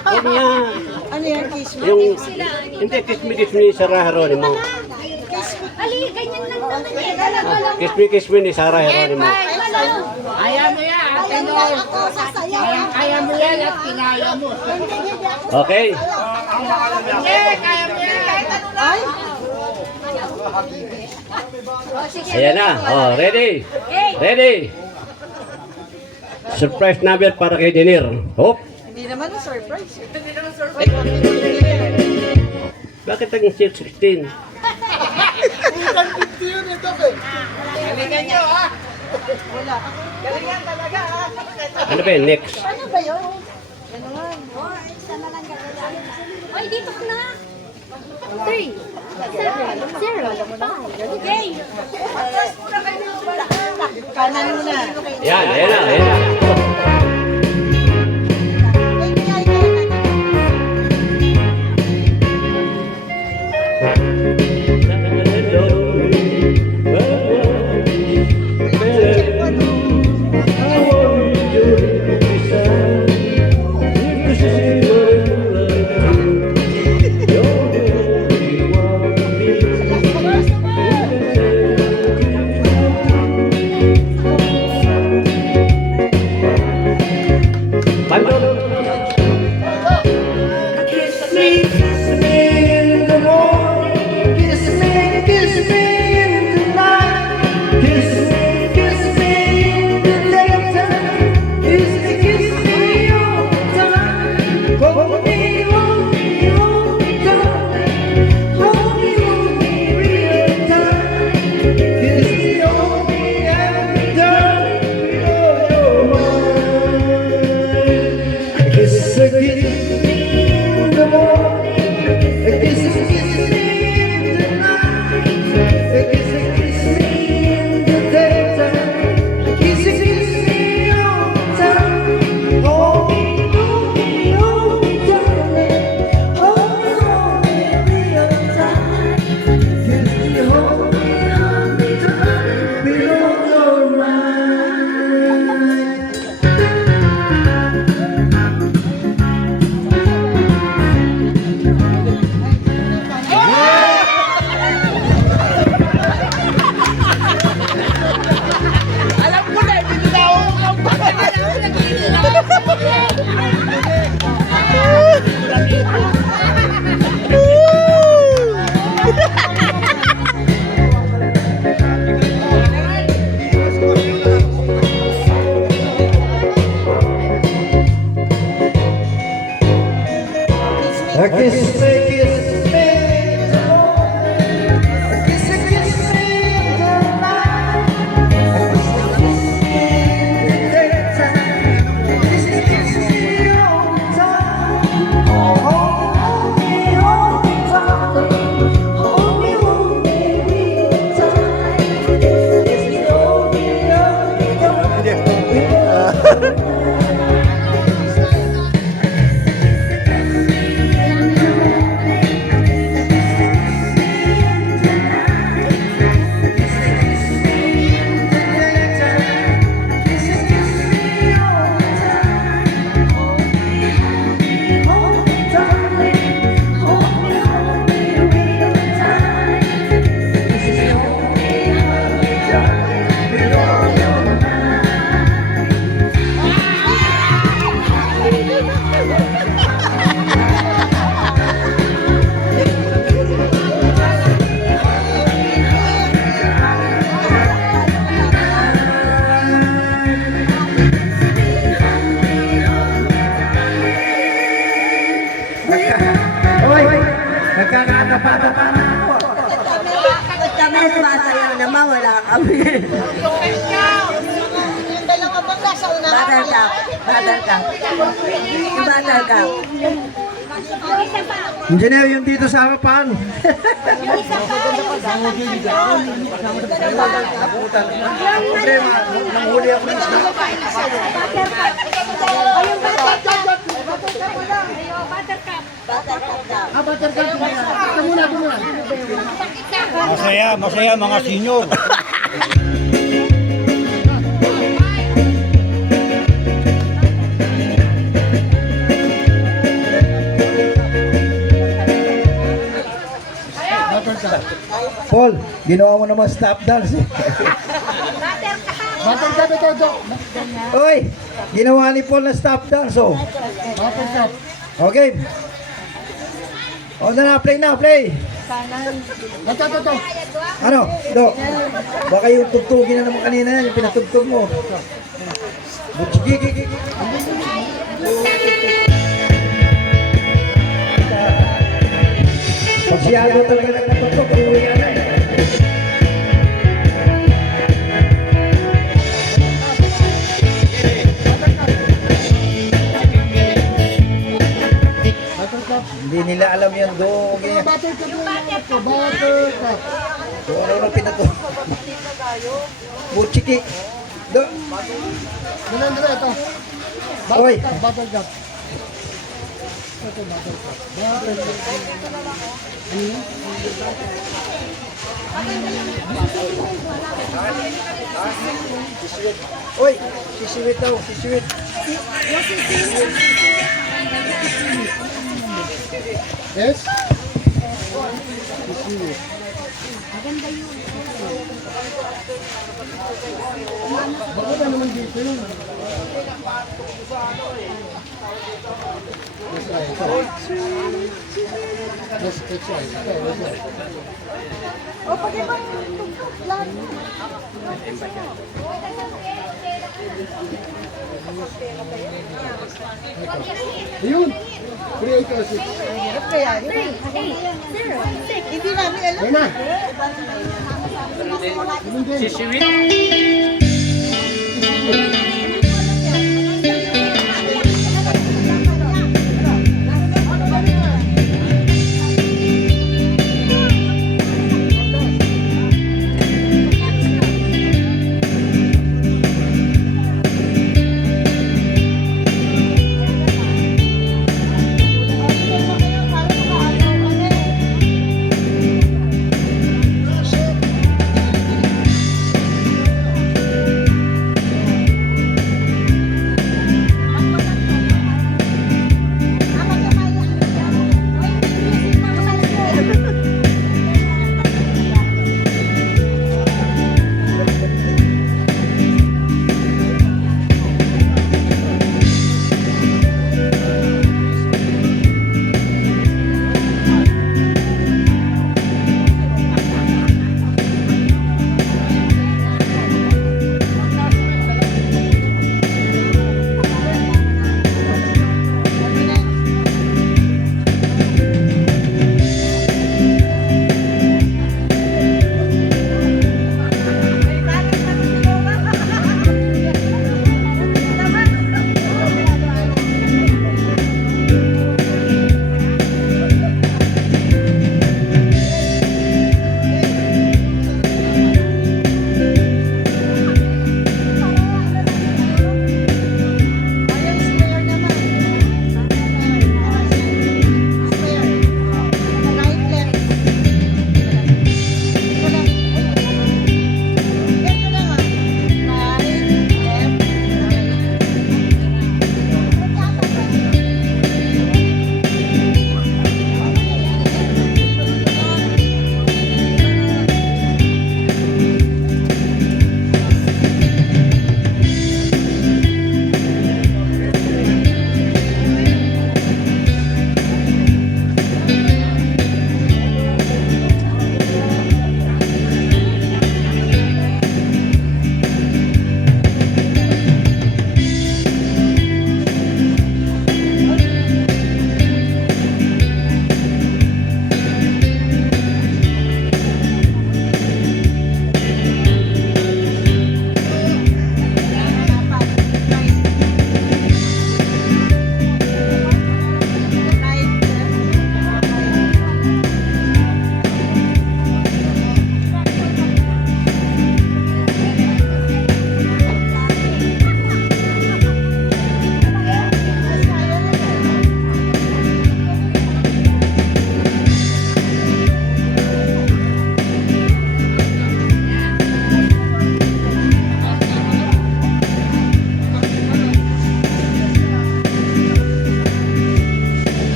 Ano yan? Ano yan, kismet? Yung, hindi, kismi ni Sarah Geronimo. Ali, ganyan lang naman eh. Kismi ni Sarah Geronimo. Kaya mo yan, ate Noel. Kaya mo yan at kinaya mo. Okay. Hindi, kaya mo yan. Ay! Ayan na. Oh, ready? Ready? Surprise number para kay engineer. Hop. Hindi naman na surprise. Bakit ang 16? Galingan niyo, ha? Wala. Galingan talaga, ha? Ano ba yun? Next. Ano ba yun? Galingan. Hoy, dito ka na. 3, 7, 0, 5. Okay. Kanan muna. Yan, ayan na. nagkakatapa-tapa na ako. Ba't kami sumasayaw naman, wala kami. Yung dalawa bang nasa unahan? Buttercup. Buttercup. Yung Buttercup. Engineer, yung dito sa harapan. Problema, nanghuli ako ng isda. Masaya mga senior. Paul, ginawa mo naman stop dance eh. Oy, ginawa ni Paul na stop dance oh. Okay. O na, play na, play. Ano? Do. Baka yung tugtugin na naman kanina yan, yung pinatugtog mo. Butchiki. Masyado talaga nagtutugtog, uwi yan eh. Hindi nila alam yan do. Yung buttercup. Kung ano yung pinatugtog. Butchiki. Do. Dala ito. Oy. Buttercup. Oy, sisiwit daw, sisiwit. Yes? Sisiwit. Maganda yun. Bakit na naman dito yun? O, pag ibang tugtog lang. Ayun! Creator 6. Hirap kaya yun. Hindi namin alam. Ayun na!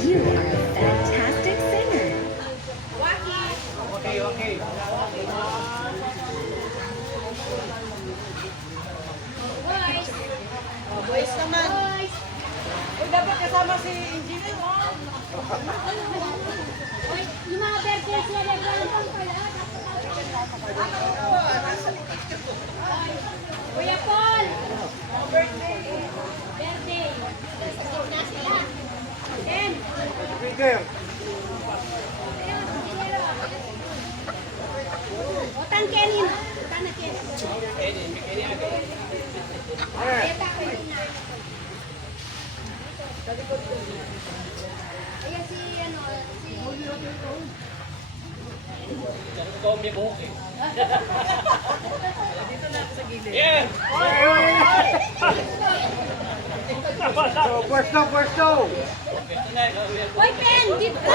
You are a fantastic singer. Boys naman. Uy, dapat kasama si Engineer, oh. Yung mga birthday celebration pala. Kuya Paul! Birthday! Na sila. Ken! Utang Kenin! Utang na Ken! Ayan si ano, si... Pwesto! Hoy, Pen! Dito ka!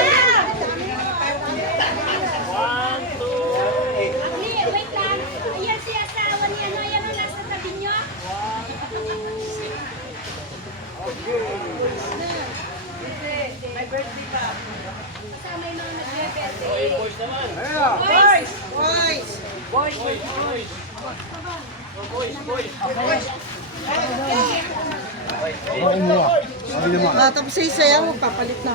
Wait lang. Ayan si asawa ni ano, ayan ang nasa tabi nyo. May birthday pa. Kasama yung mga nagbe-birthday. Tapos isayaw, papalit na.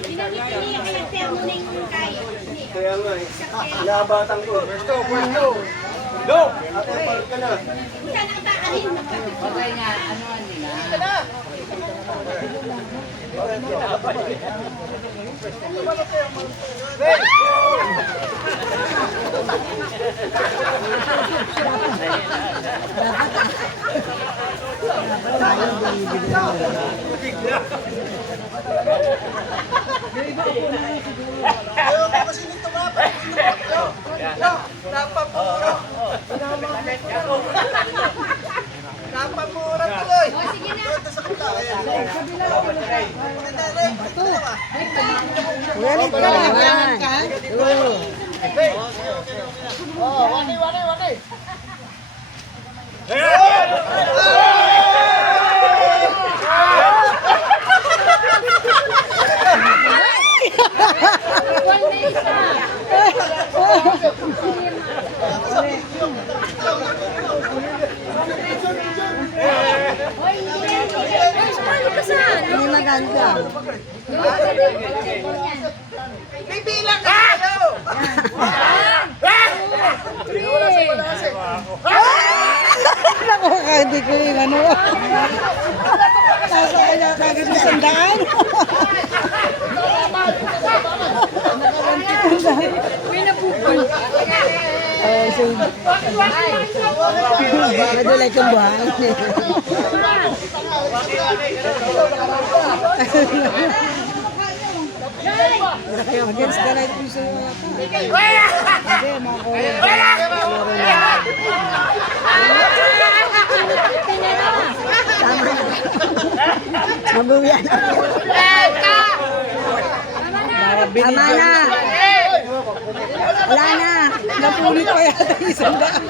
Pinag-iiyak ka ng termo na yung kay. Kaya nga eh. Nabatang ko. Pwesto! Go! Ate, parang ka na. Buta na kabakalin. Okay nga, ano nila? Napamura tuloy. O, sige na. Ulit ka, nagyaman ka. One na isa. Hoy, hindi yan. Sumali ka saan? Hindi maganda. May bilang na kayo! Naku, hindi ko yung ano. Nasa kaya kagad na sandaan. Uy, napupul. Madulay kang buhay. Against the light piso yata. Hindi, mabuyan. Tama na. Wala na. Napulit pa yata yung isang daan.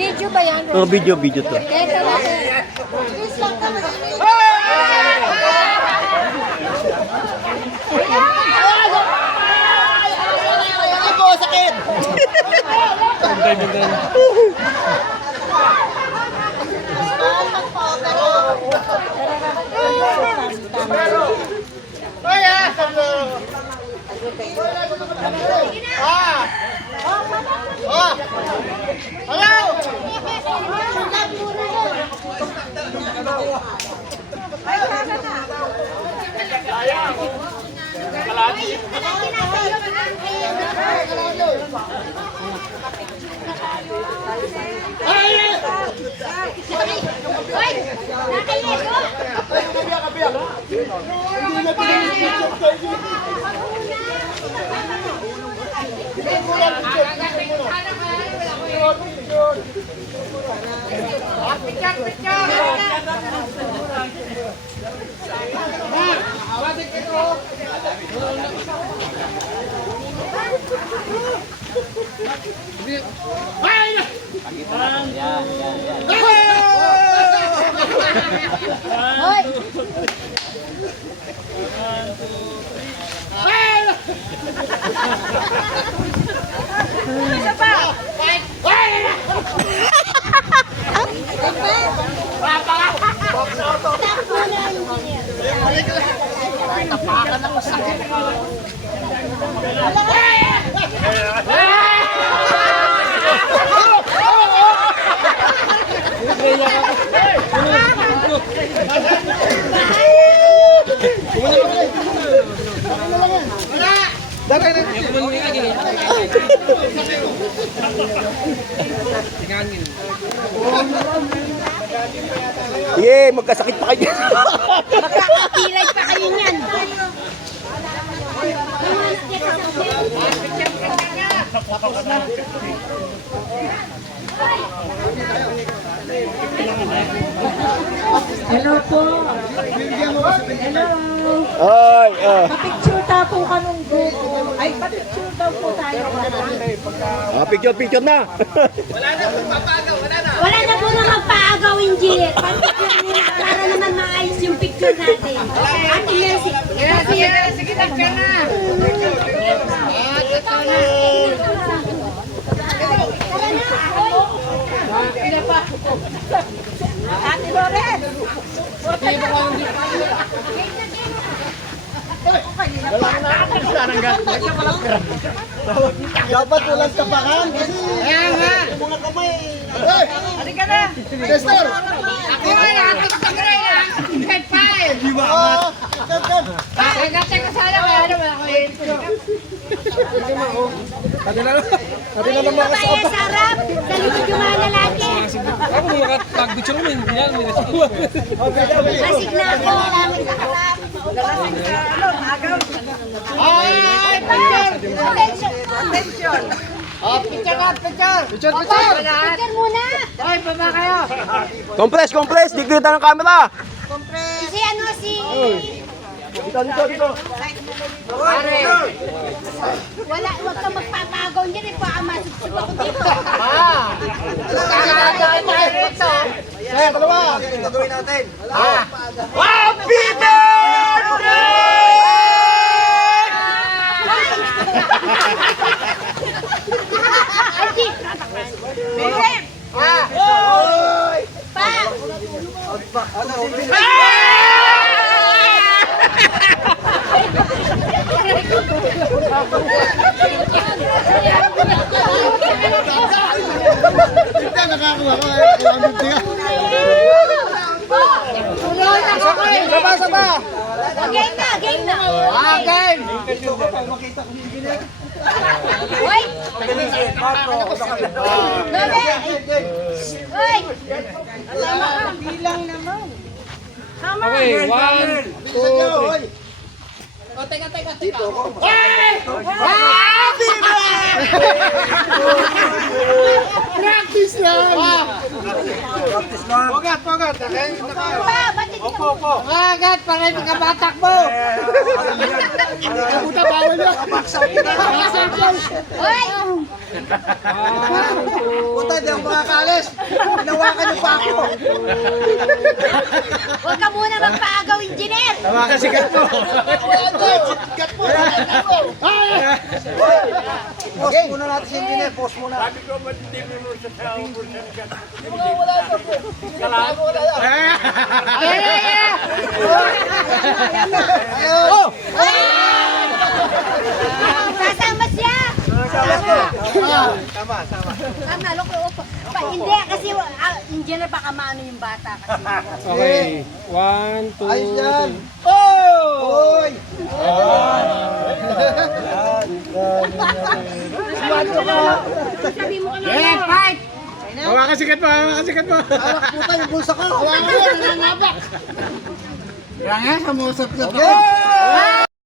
Video ba yan? Oh, video to. Teka lang. Please lang naman. Ako, sakit! Ay, Sige, magkasakit pa kayo. Magkakapilay pa kayo niyan. Hello po. Hello. Ay, Pa-picture ta po ka nung group. Ay, pa-picture daw po tayo. picture na. Wala na po na magpaagaw, engineer. Pag-picture muna para naman maayos yung picture natin. Ate Mercy. Sige, ka na. Ate Loren. Dapat walang tapakan kasi Kaya nga. mga kamay. Halika na. Nestor! Ako ay nakataktak na yan. Kahit pain. Sagate ko sana may ano ba ako yun. Ay, yung babae sa harap. Sa likod yung mga lalaki. Masig na ako. Ay, picture. Attention. Picture na, picture. Picture muna. Ay, baba kayo. Compress, di kita ng camera. Si ano, si... Dito. Pare. Huwag kang magpapagaw niyan eh. Baka masugsug ako dito. Kakadaan tayo rito. Dalawa. Ito gawin natin. Happy birthday! Aldi. Bebe. Pa. Saba. Game na. Game. Hoy. Bebe. Hoy. Bilang naman. Tama. Okay, 1, 2, 3. Practice lang. Pogat. Pa, ba't ito? Pogat, para hindi ka matakbo. Puta, bawal yun. Hoy. Puta, di ako makakalis. Hinawakan niyo pa ako. Huwag ka muna magpaagaw, engineer. Tama ka, sikat mo. Sikat mo. Post muna natin si engineer. Post muna. Sabi ko, ba't hindi mo siya sa ubos siya sikat? Wala na po. Kasama siya. Tama. Tama, loko. Hindi, kasi engineer baka maano yung bata kasi. Okay, 1, 2, Ayos yan. 3. Oy! Sabi mo ka na. Fight! Makakasikat mo. Hawak puta yung bulsa ko. Hawakan mo, nangangapak. Kaya nga, samusot na to. Okay!